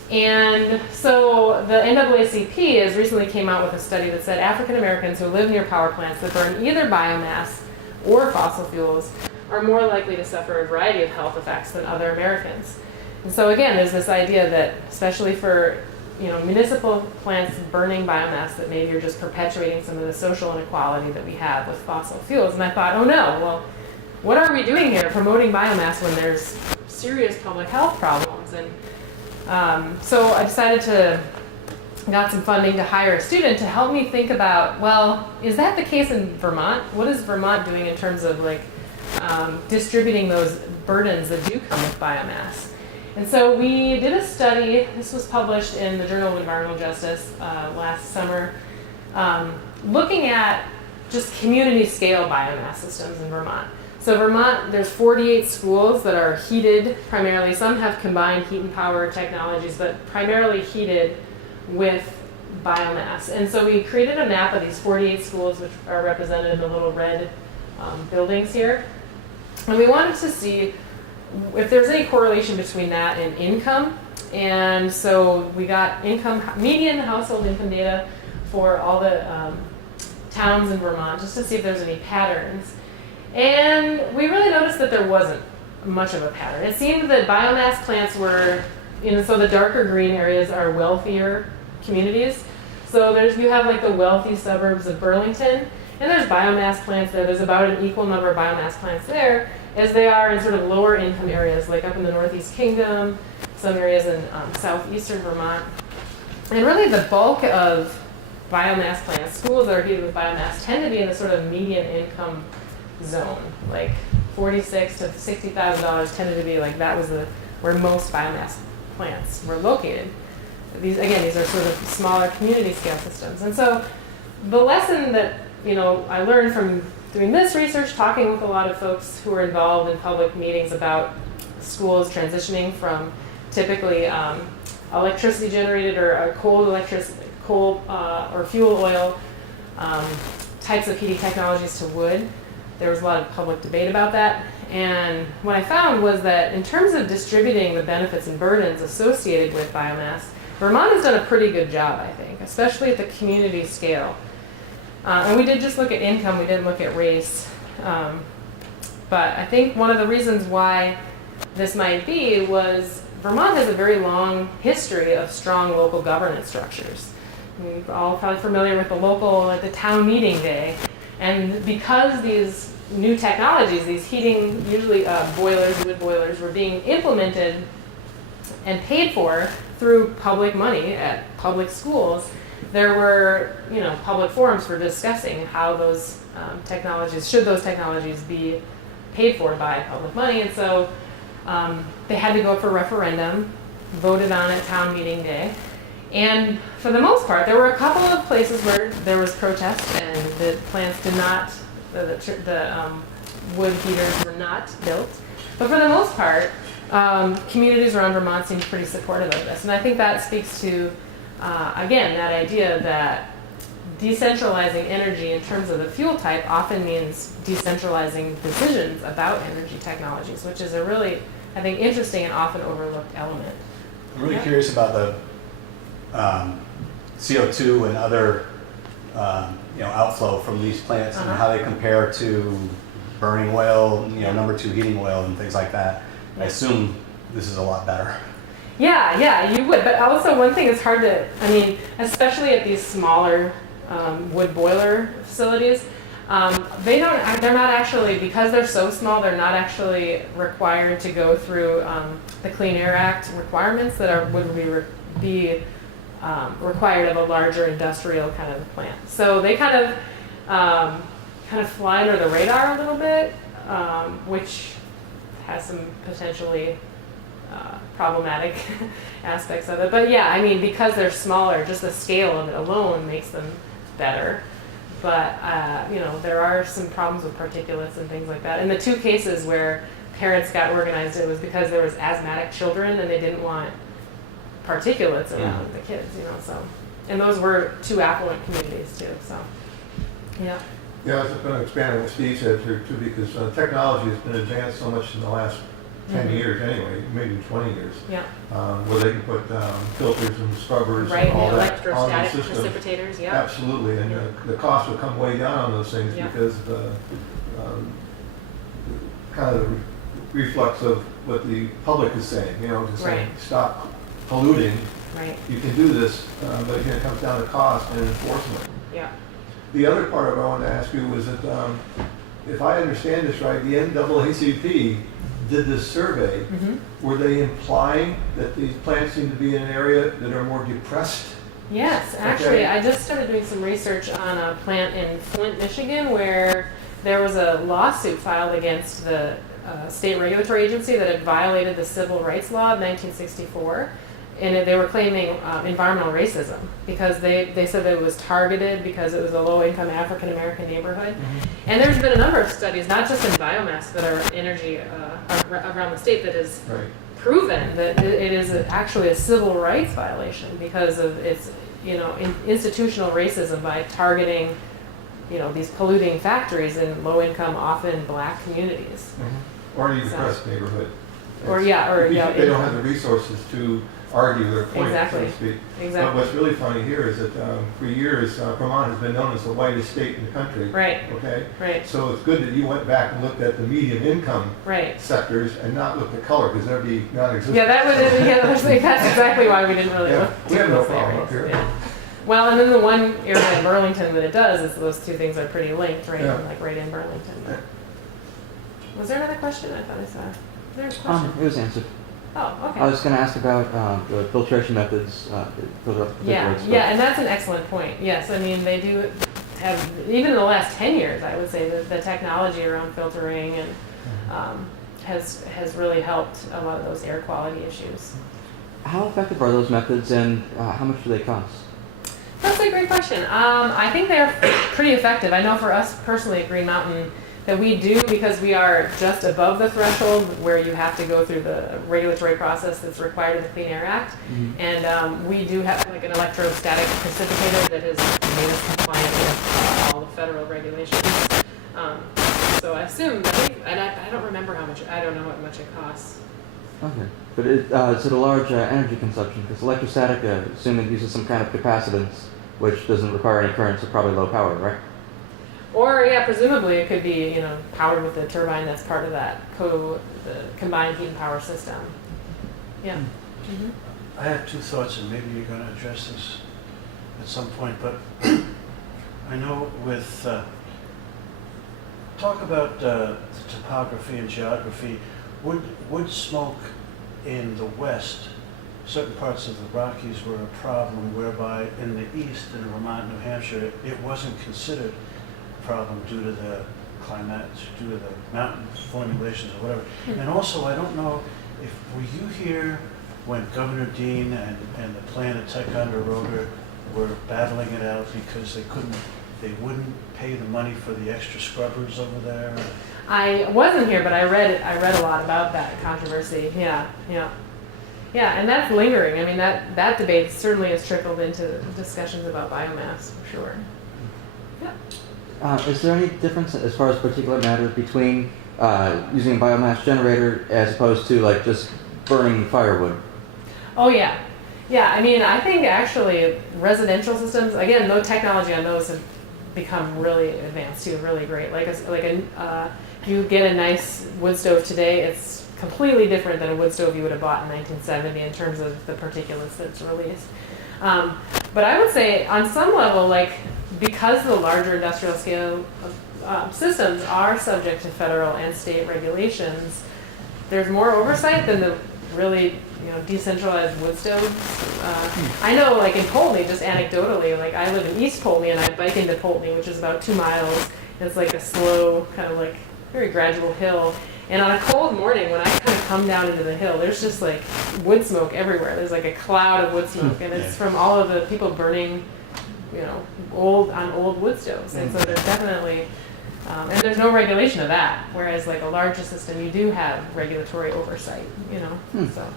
And so the NAACP has recently came out with a study that said African Americans who live near power plants that burn either biomass or fossil fuels are more likely to suffer a variety of health effects than other Americans. And so again, there's this idea that, especially for municipal plants burning biomass, that maybe you're just perpetuating some of the social inequality that we have with fossil fuels. And I thought, oh no, well, what are we doing here promoting biomass when there's serious public health problems? And so I got some funding to hire a student to help me think about, well, is that the case in Vermont? What is Vermont doing in terms of like distributing those burdens that do come with biomass. And so we did a study, this was published in the Journal of Environmental Justice last summer, looking at just community scale biomass systems in Vermont. So Vermont, there's 48 schools that are heated primarily. Some have combined heat and power technologies, but primarily heated with biomass. And so we created a map of these 48 schools, which are represented in the little red buildings here. And we wanted to see if there's any correlation between that and income. And so we got median household income data for all the towns in Vermont, just to see if there's any patterns. And we really noticed that there wasn't much of a pattern. It seemed that biomass plants were, so the darker green areas are wealthier communities. So you have like the wealthy suburbs of Burlington, and there's biomass plants there. There's about an equal number of biomass plants there as they are in sort of lower income areas, like up in the Northeast Kingdom, some areas in southeastern Vermont. And really the bulk of biomass plants, schools that are heated with biomass, tend to be in the sort of median income zone, like $46,000 to $60,000 tended to be like that was where most biomass plants were located. These are sort of smaller community scale systems. And so the lesson that I learned from doing this research, talking with a lot of folks who are involved in public meetings about schools transitioning from typically electricity generated or coal or fuel oil types of heating technologies to wood. There was a lot of public debate about that. And what I found was that in terms of distributing the benefits and burdens associated with biomass, Vermont has done a pretty good job, I think, especially at the community scale. And we did just look at income, we didn't look at race. But I think one of the reasons why this might be was Vermont has a very long history of strong local governance structures. We're all probably familiar with the town meeting day. And because these new technologies, these heating, usually wood boilers, were being implemented and paid for through public money at public schools, there were, public forums for discussing how those should those technologies be paid for by public money. And so they had to go for referendum, voted on at town meeting day. And for the most part, there were a couple of places where there was protest and the plants did not, the wood heaters were not built. But for the most part, communities around Vermont seemed pretty supportive of this. And I think that speaks to, again, that idea that decentralizing energy in terms of the fuel type often means decentralizing decisions about energy technologies, which is a really, I think, interesting and often overlooked element. I'm really curious about the CO2 and other outflow from these plants and how they compare to burning oil, number 2 heating oil and things like that. I assume this is a lot better. Yeah, you would. But also one thing is hard to, especially at these smaller wood boiler facilities, they're not actually, because they're so small, they're not actually required to go through the Clean Air Act requirements that would be required of a larger industrial kind of plant. So they kind of fly under the radar a little bit, which has some potentially problematic aspects of it. But yeah, because they're smaller, just the scale of it alone makes them better. But there are some problems with particulates and things like that. In the 2 cases where parents got organized, it was because there was asthmatic children and they didn't want particulates around the kids, so. And those were 2 affluent communities too, so, yeah. Yeah, I was going to expand on what Steve said here too, because technology has been advanced so much in the last 10 years anyway, maybe 20 years. Yeah. Where they can put filters and scrubbers right, and all that electrostatic on the system. precipitators, yeah. Absolutely, and the cost would come way down on those things because the kind of the reflux of what the public is saying, to say stop polluting. Right. You can do this, but again, it comes down to cost and enforcement. Yeah. The other part of it I wanted to ask you was that if I understand this right, the NAACP did this survey. Were they implying that these plants seem to be in an area that are more depressed? Yes, actually, I just started doing some research on a plant in Flint, Michigan, where there was a lawsuit filed against the state regulatory agency that had violated the Civil Rights Law of 1964. And they were claiming environmental racism because they said that it was targeted because it was a low-income African-American neighborhood. Mm-hmm. And there's been a number of studies, not just in biomass, but our energy around the state that has proven that it is actually a civil rights violation because of its, institutional racism by targeting, these polluting factories in low-income, often black communities. Mm-hmm. Or a depressed neighborhood. They don't have the resources to argue their point, exactly. so to speak. Exactly. But what's really funny here is that for years, Vermont has been known as the whitest state in the country. Right. Okay? Right. So it's good that you went back and looked at the medium income sectors and not looked at color, because that'd be non-existent. Yeah, that's exactly why we didn't really look we have no those problem areas. up here. Yeah. Well, and then the one area in Burlington that it does is those two things are pretty linked, right? Yeah. Like right in Burlington. But was there another question? I thought I saw. There's a question. It was answered. Oh, okay. I was going to ask about the filtration methods. Yeah, and that's an excellent point. Yes, I mean, they do have, even in the last 10 years, I would say that the technology around filtering and has really helped a lot of those air quality issues. How effective are those methods, and how much do they cost? That's a great question. I think they're pretty effective. I know for us personally at Green Mountain, that we do because we are just above the threshold where you have to go through the regulatory process that's required in the Clean Air Act. Mm-hmm. And we do have like an electrostatic precipitator that has made us compliant with all the federal regulations. So I assume, and I don't remember how much, I don't know how much it costs. Okay. But is it a large energy consumption? Because electrostatic, assume it uses some kind of capacitance, which doesn't require any current, so probably low power, right? Or, presumably it could be, powered with the turbine that's part of that the combined heat and power system. Yeah. Mm-hmm. I have two thoughts, and maybe you're going to address this at some point, but I know with, talk about the topography and geography, wood smoke in the west, certain parts of the Rockies were a problem, whereby in the east, in Vermont, New Hampshire, it wasn't considered problem due to the climate, due to the mountain formulations or whatever. Mm-hmm. And also, I don't know if, were you here when Governor Dean and the plant at Ticonderoga were battling it out because they wouldn't pay the money for the extra scrubbers over there? I wasn't here, but I read a lot about that controversy. Yeah, and that's lingering. I mean, that debate certainly has trickled into discussions about biomass, for sure. Yeah. Is there any difference as far as particulate matter between using a biomass generator as opposed to like just burning firewood? Oh yeah. I mean, I think actually residential systems, again, no technology on those have become really advanced too, really great. You get a nice wood stove today, it's completely different than a wood stove you would have bought in 1970 in terms of the particulates that's released. But I would say on some level, because the larger industrial scale systems are subject to federal and state regulations, there's more oversight than the really decentralized wood stoves. I know in Poultney, just anecdotally, I live in East Poultney and I bike into Poultney, which is about 2 miles. It's a slow, kind of very gradual hill. And on a cold morning, when I kind of come down into the hill, there's just wood smoke everywhere. There's a cloud of wood smoke, and it's from all of the people burning, old wood stoves. And so there's definitely, and there's no regulation of that. Whereas a larger system, you do have regulatory oversight. So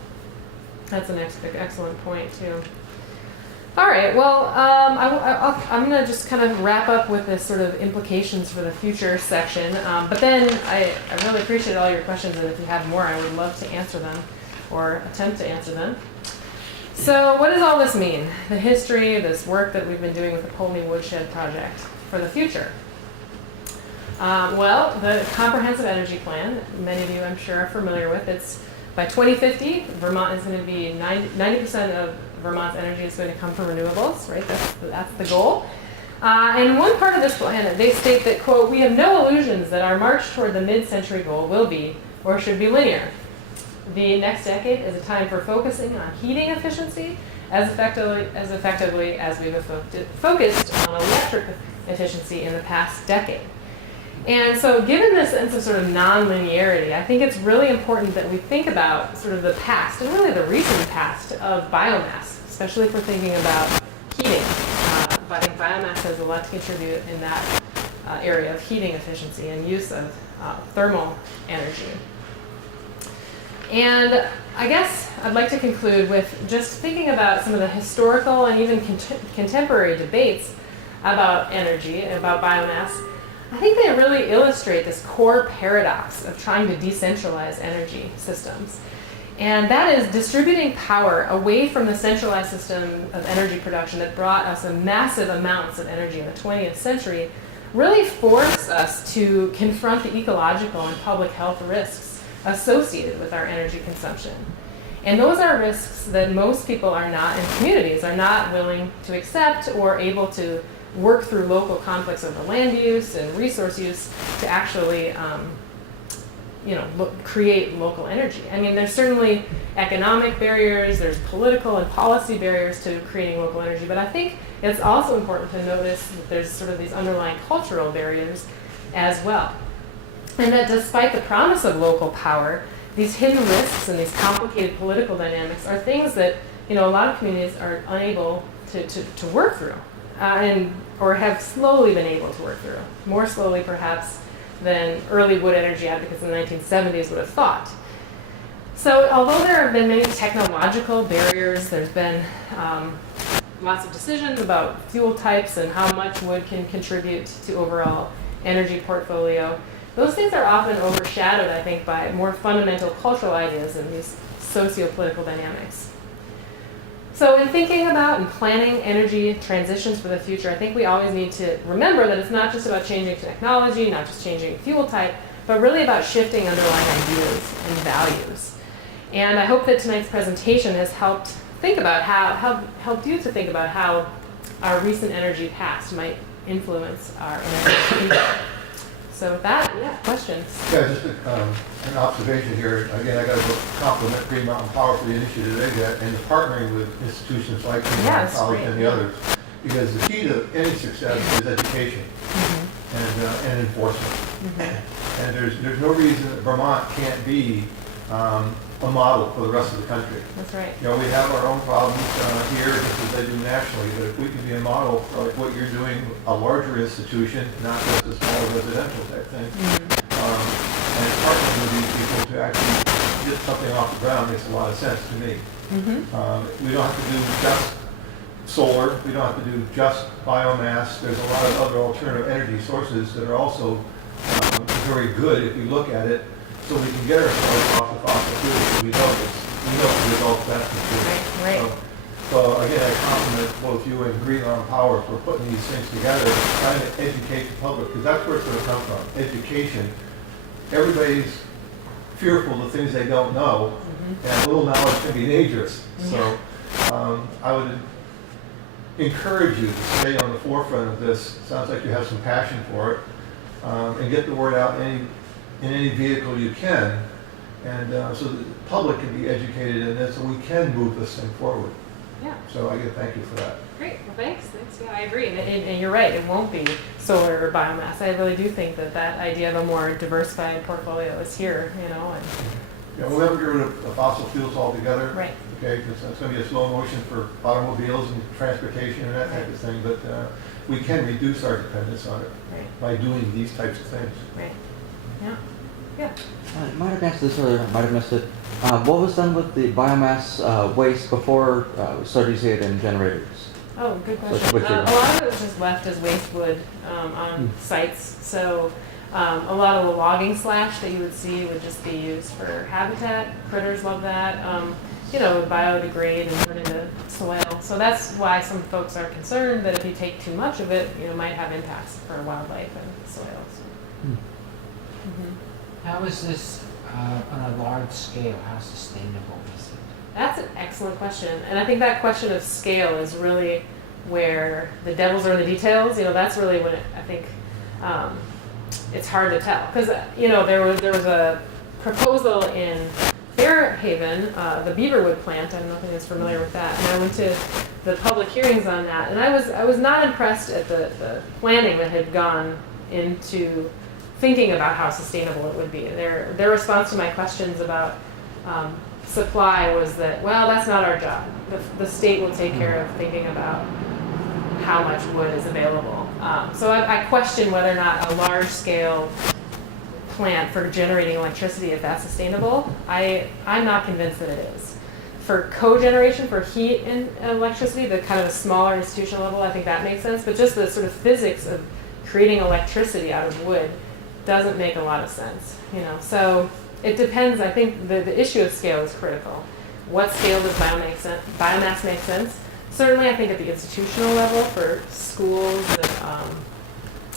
that's an excellent point too. All right, well, I'm going to just kind of wrap up with this sort of implications for the future section. But then I really appreciate all your questions, and if you have more, I would love to answer them or attempt to answer them. So what does all this mean? The history, this work that we've been doing with the Poultney Woodshed Project for the future. Well, the Comprehensive Energy Plan, many of you I'm sure are familiar with, it's by 2050, Vermont is going to be 90% of Vermont's energy is going to come from renewables, right? That's the goal. And one part of this plan, they state that, quote, we have no illusions that our march toward the mid-century goal will be or should be linear. The next decade is a time for focusing on heating efficiency as effectively as we've focused on electric efficiency in the past decade. And so given this sense of sort of non-linearity, I think it's really important that we think about sort of the past, and really the recent past, of biomass, especially if we're thinking about heating. I think biomass has a lot to contribute in that area of heating efficiency and use of thermal energy. And I guess I'd like to conclude with just thinking about some of the historical and even contemporary debates about energy, about biomass. I think they really illustrate this core paradox of trying to decentralize energy systems. And that is distributing power away from the centralized system of energy production that brought us massive amounts of energy in the 20th century really forced us to confront the ecological and public health risks associated with our energy consumption. And those are risks that most people are not, and communities are not willing to accept or able to work through local conflicts over land use and resource use to actually create local energy. I mean, there's certainly economic barriers, there's political and policy barriers to creating local energy, but I think it's also important to notice that there's sort of these underlying cultural barriers as well. And that despite the promise of local power, these hidden risks and these complicated political dynamics are things that, a lot of communities are unable to work through, or have slowly been able to work through, more slowly perhaps than early wood energy advocates in the 1970s would have thought. So although there have been many technological barriers, there's been lots of decisions about fuel types and how much wood can contribute to overall energy portfolio, those things are often overshadowed, I think, by more fundamental cultural ideas and these socio-political dynamics. So in thinking about and planning energy transitions for the future, I think we always need to remember that it's not just about changing technology, not just changing fuel type, but really about shifting underlying ideas and values. And I hope that tonight's presentation has helped think about helped you to think about how our recent energy past might influence our energy future. So with that, questions? Yeah, just an observation here. Again, I got to compliment Green Mountain Power for the initiative they got and partnering with institutions like Green Mountain College and the others. Because the key to any success is education and enforcement. And there's no reason that Vermont can't be a model for the rest of the country. That's right. We have our own problems here, just as they do nationally, but if we can be a model for like what you're doing, a larger institution, not just a small residential type thing, and partnering with these people to actually get something off the ground makes a lot of sense to me. We don't have to do just solar, we don't have to do just biomass. There's a lot of other alternative energy sources that are also very good if we look at it, so we can get ourselves off the fossil fuels. We know the results that's true. Right. So again, I compliment both you and Green Mountain Power for putting these things together, trying to educate the public, because that's where it's going to come from. Education. Everybody's fearful of things they don't know, and a little knowledge can be dangerous. So I would encourage you to stay on the forefront of this. Sounds like you have some passion for it, and get the word out in any vehicle you can, and so the public can be educated in this, so we can move this thing forward. Yeah. So I thank you for that. Great. Well, thanks. Yeah, I agree. And you're right. It won't be solar or biomass. I really do think that idea of a more diversified portfolio is here. Yeah, we'll never get rid of the fossil fuels altogether. Right. Okay, because it's going to be a slow motion for automobiles and transportation and that type of thing. But we can reduce our dependence on it by doing these types of things. Right. Yeah. Yeah. I might have answered this earlier, I might have missed it. What was done with the biomass waste before we started using it in generators? Oh, good question. A lot of it was just left as waste wood on sites. So a lot of the logging slash that you would see would just be used for habitat. Critters love that. Would biodegrade and turn into soil. So that's why some folks are concerned that if you take too much of it, might have impacts for wildlife and soil. How is this on a large scale? How sustainable is it? That's an excellent question. And I think that question of scale is really where the devil's are in the details. That's really when I think it's hard to tell. Because, there was a proposal in Fairhaven, the Beaverwood plant. I don't know if anyone's familiar with that. And I went to the public hearings on that. And I was not impressed at the planning that had gone into thinking about how sustainable it would be. Their response to my questions about supply was that, well, that's not our job. The state will take care of thinking about how much wood is available. So I question whether or not a large-scale plant for generating electricity, if that's sustainable. I'm not convinced that it is. For cogeneration, for heat and electricity, the kind of smaller institutional level, I think that makes sense. But just the sort of physics of creating electricity out of wood doesn't make a lot of sense. So it depends. I think the issue of scale is critical. What scale does biomass make sense? Certainly, I think at the institutional level for schools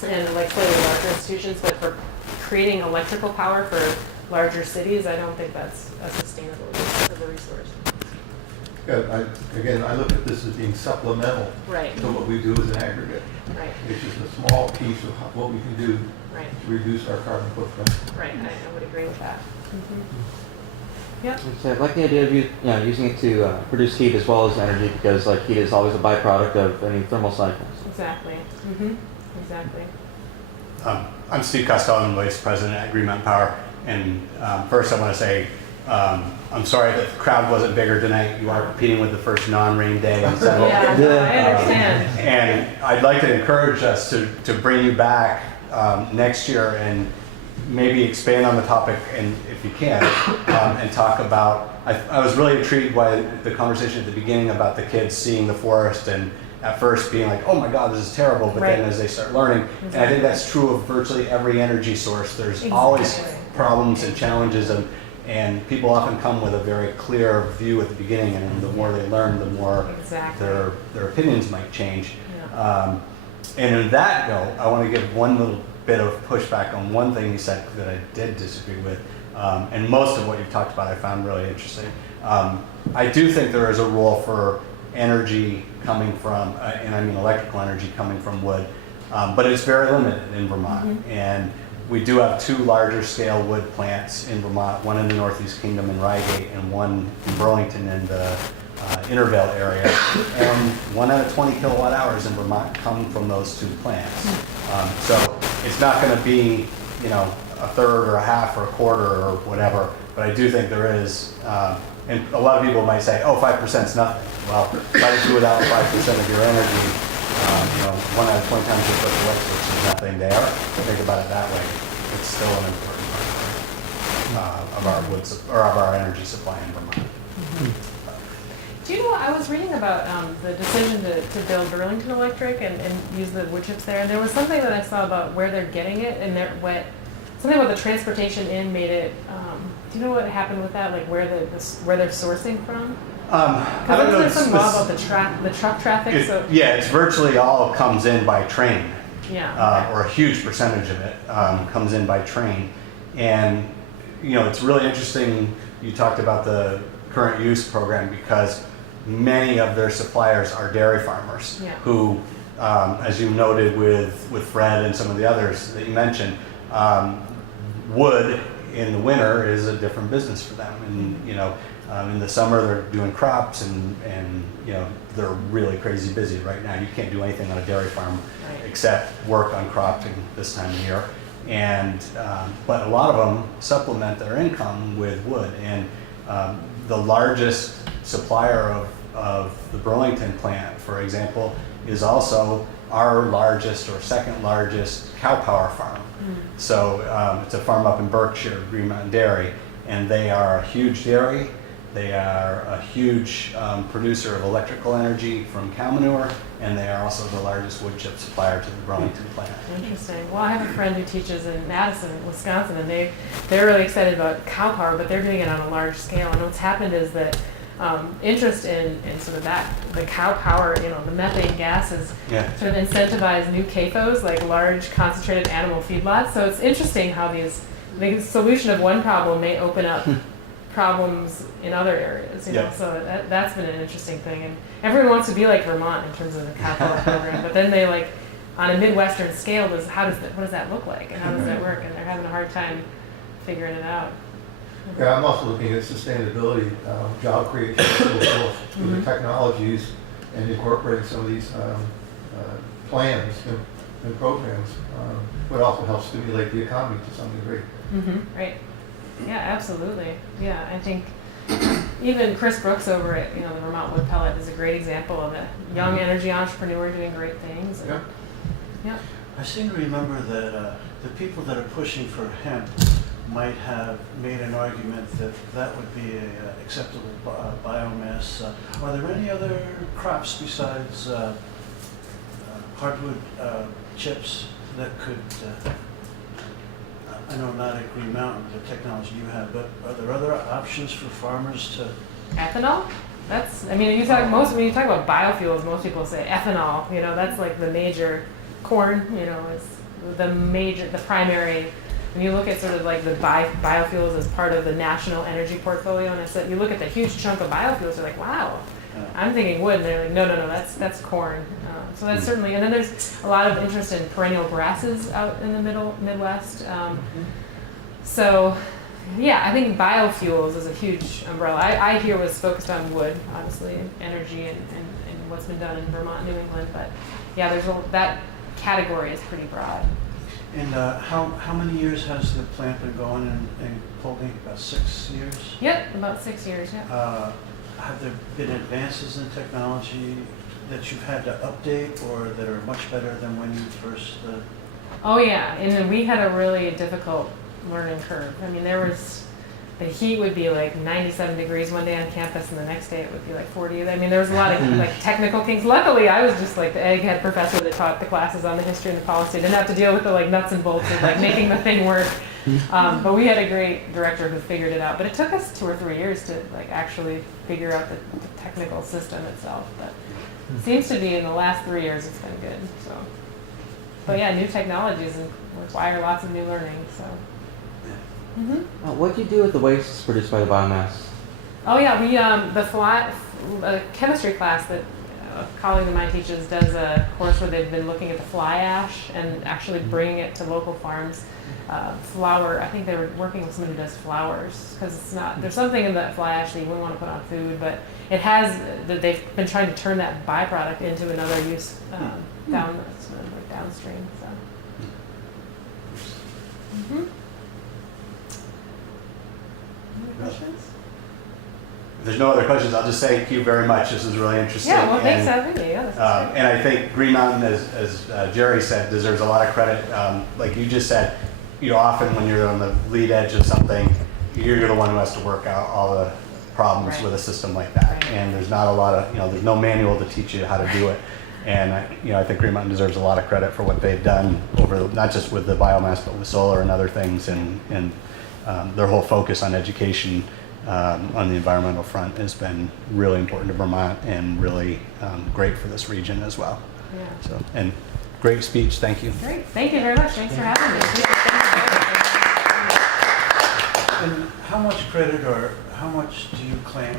and like slightly larger institutions, but for creating electrical power for larger cities, I don't think that's a sustainable use of the resource. Yeah, I look at this as being supplemental right. to what we do as an aggregate. Right. It's just a small piece of what we can do right. to reduce our carbon footprint. Right, I would agree with that. Mm-hmm. Yep. So I like the idea of using it to produce heat as well as energy, because heat is always a byproduct of any thermal cycles. Exactly. Mm-hmm. Exactly. I'm Steve Costello, I'm Vice President at Green Mountain Power, and first I want to say I'm sorry that the crowd wasn't bigger tonight. You are competing with the first non-rain day. So, I understand. And I'd like to encourage us to bring you back next year and maybe expand on the topic, and if you can, and talk about, I was really intrigued by the conversation at the beginning about the kids seeing the forest and at first being like, oh my God, this is terrible, but then as they start learning, and I think that's true of virtually every energy source. There's always problems and challenges, and people often come with a very clear view at the beginning, and the more they learn, the more their opinions might change. Yeah. And in that note, I want to give one little bit of pushback on one thing you said that I did disagree with, and most of what you've talked about I found really interesting. I do think there is a role for energy coming from, and I mean electrical energy coming from wood, but it's very limited in Vermont. Mm-hmm. And we do have two larger scale wood plants in Vermont, one in the Northeast Kingdom in Reigate and one in Burlington in the Intervale area. And 1 out of 20 kilowatt hours in Vermont come from those two plants. So it's not going to be, a third or a half or a quarter or whatever, but I do think there is, and a lot of people might say, oh, 5% is nothing. Well, try to do without 5% of your energy, 1 out of 20 times you put the light switch, there's nothing there. Think about it that way. It's still an important part of our wood or of our energy supply in Vermont. Mm-hmm. Do you know, I was reading about the decision to build Burlington Electric and use the wood chips there, and there was something that I saw about where they're getting it, and something about the transportation in made it, do you know what happened with that, like where they're sourcing from? I don't know. There's some law about the truck traffic. It's virtually all comes in by train. Yeah. Okay. Or a huge percentage of it comes in by train, and it's really interesting. You talked about the current use program because many of their suppliers are dairy farmers who, as you noted with Fred and some of the others that you mentioned, wood in the winter is a different business for them, and in the summer they're doing crops and they're really crazy busy right now. You can't do anything on a dairy farm except work on cropping this time of year, and but a lot of them supplement their income with wood, and the largest supplier of the Burlington plant, for example, is also our largest or second largest cow power farm. So it's a farm up in Berkshire, Green Mountain Dairy, and they are a huge dairy. They are a huge producer of electrical energy from cow manure, and they are also the largest wood chip supplier to the Burlington plant. Interesting. Well, I have a friend who teaches in Madison, Wisconsin, and they're really excited about cow power, but they're doing it on a large scale. And what's happened is that interest in sort of the cow power, the methane gases sort of incentivize new CAFOs, like large concentrated animal feedlots. So it's interesting how the solution of one problem may open up problems in other areas. So that's been an interesting thing. And everyone wants to be like Vermont in terms of the cow power program, but then they on a Midwestern scale, what does that look like, and how does that work? And they're having a hard time figuring it out. Yeah, I'm also looking at sustainability, job creation, with the technologies, and incorporating some of these plans. and programs, but also help stimulate the economy to some degree. Right. Yeah, absolutely. Yeah, I think even Chris Brooks over at the Vermont Wood Pellet is a great example of a young energy entrepreneur doing great things. And, yeah. I seem to remember that the people that are pushing for hemp might have made an argument that that would be a acceptable biomass. Are there any other crops besides hardwood chips that could, I know not at Green Mountain, the technology you have, but are there other options for farmers to? Ethanol? That's, I mean, when you talk about biofuels, most people say ethanol, that's like the major, corn, is the primary. When you look at sort of like the biofuels as part of the national energy portfolio, and you look at the huge chunk of biofuels, you're like, wow. I'm thinking wood, and they're like, no, that's corn. So that's certainly, and then there's a lot of interest in perennial grasses out in the Midwest. So, yeah, I think biofuels is a huge umbrella. I here was focused on wood, obviously, energy, and what's been done in Vermont, New England. But yeah, that category is pretty broad. And how many years has the plant been going in Poultney? About 6 years? Yep, about 6 years, yeah. Have there been advances in technology that you've had to update or that are much better than when you first? Oh yeah, and then we had a really difficult learning curve. I mean, the heat would be like 97 degrees one day on campus, and the next day it would be like 40. I mean, there was a lot of like technical kinks. Luckily, I was just like the egghead professor that taught the classes on the history and the policy. Didn't have to deal with the like nuts and bolts of like making the thing work. But we had a great director who figured it out. But it took us 2 or 3 years to like actually figure out the technical system itself. But it seems to be in the last 3 years it's been good. So, but yeah, new technologies require lots of new learning. So. What do you do with the wastes produced by the biomass? Oh yeah, we the chemistry class that a colleague of mine teaches does a course where they've been looking at the fly ash and actually bringing it to local farms. Flour, I think they were working with someone who does flowers, because it's not, there's something in that fly ash that you wouldn't want to put on food, but it has, that they've been trying to turn that byproduct into another use downstream. So. Any questions? If there's no other questions, I'll just say thank you very much. This is really interesting. Yeah, well, thanks for having me. Yeah, and I think Green Mountain, as Jerry said, deserves a lot of credit. Like you just said, often when you're on the lead edge of something, you're the one who has to work out all the problems with a system like that. And there's not a lot of, there's no manual to teach you how to do it. And I think Green Mountain deserves a lot of credit for what they've done over not just with the biomass, but with solar and other things, and their whole focus on education on the environmental front has been really important to Vermont and really great for this region as well. Yeah. So, and great speech. Thank you. Great. Thank you very much. Thanks for having me. And how much credit or how much do you claim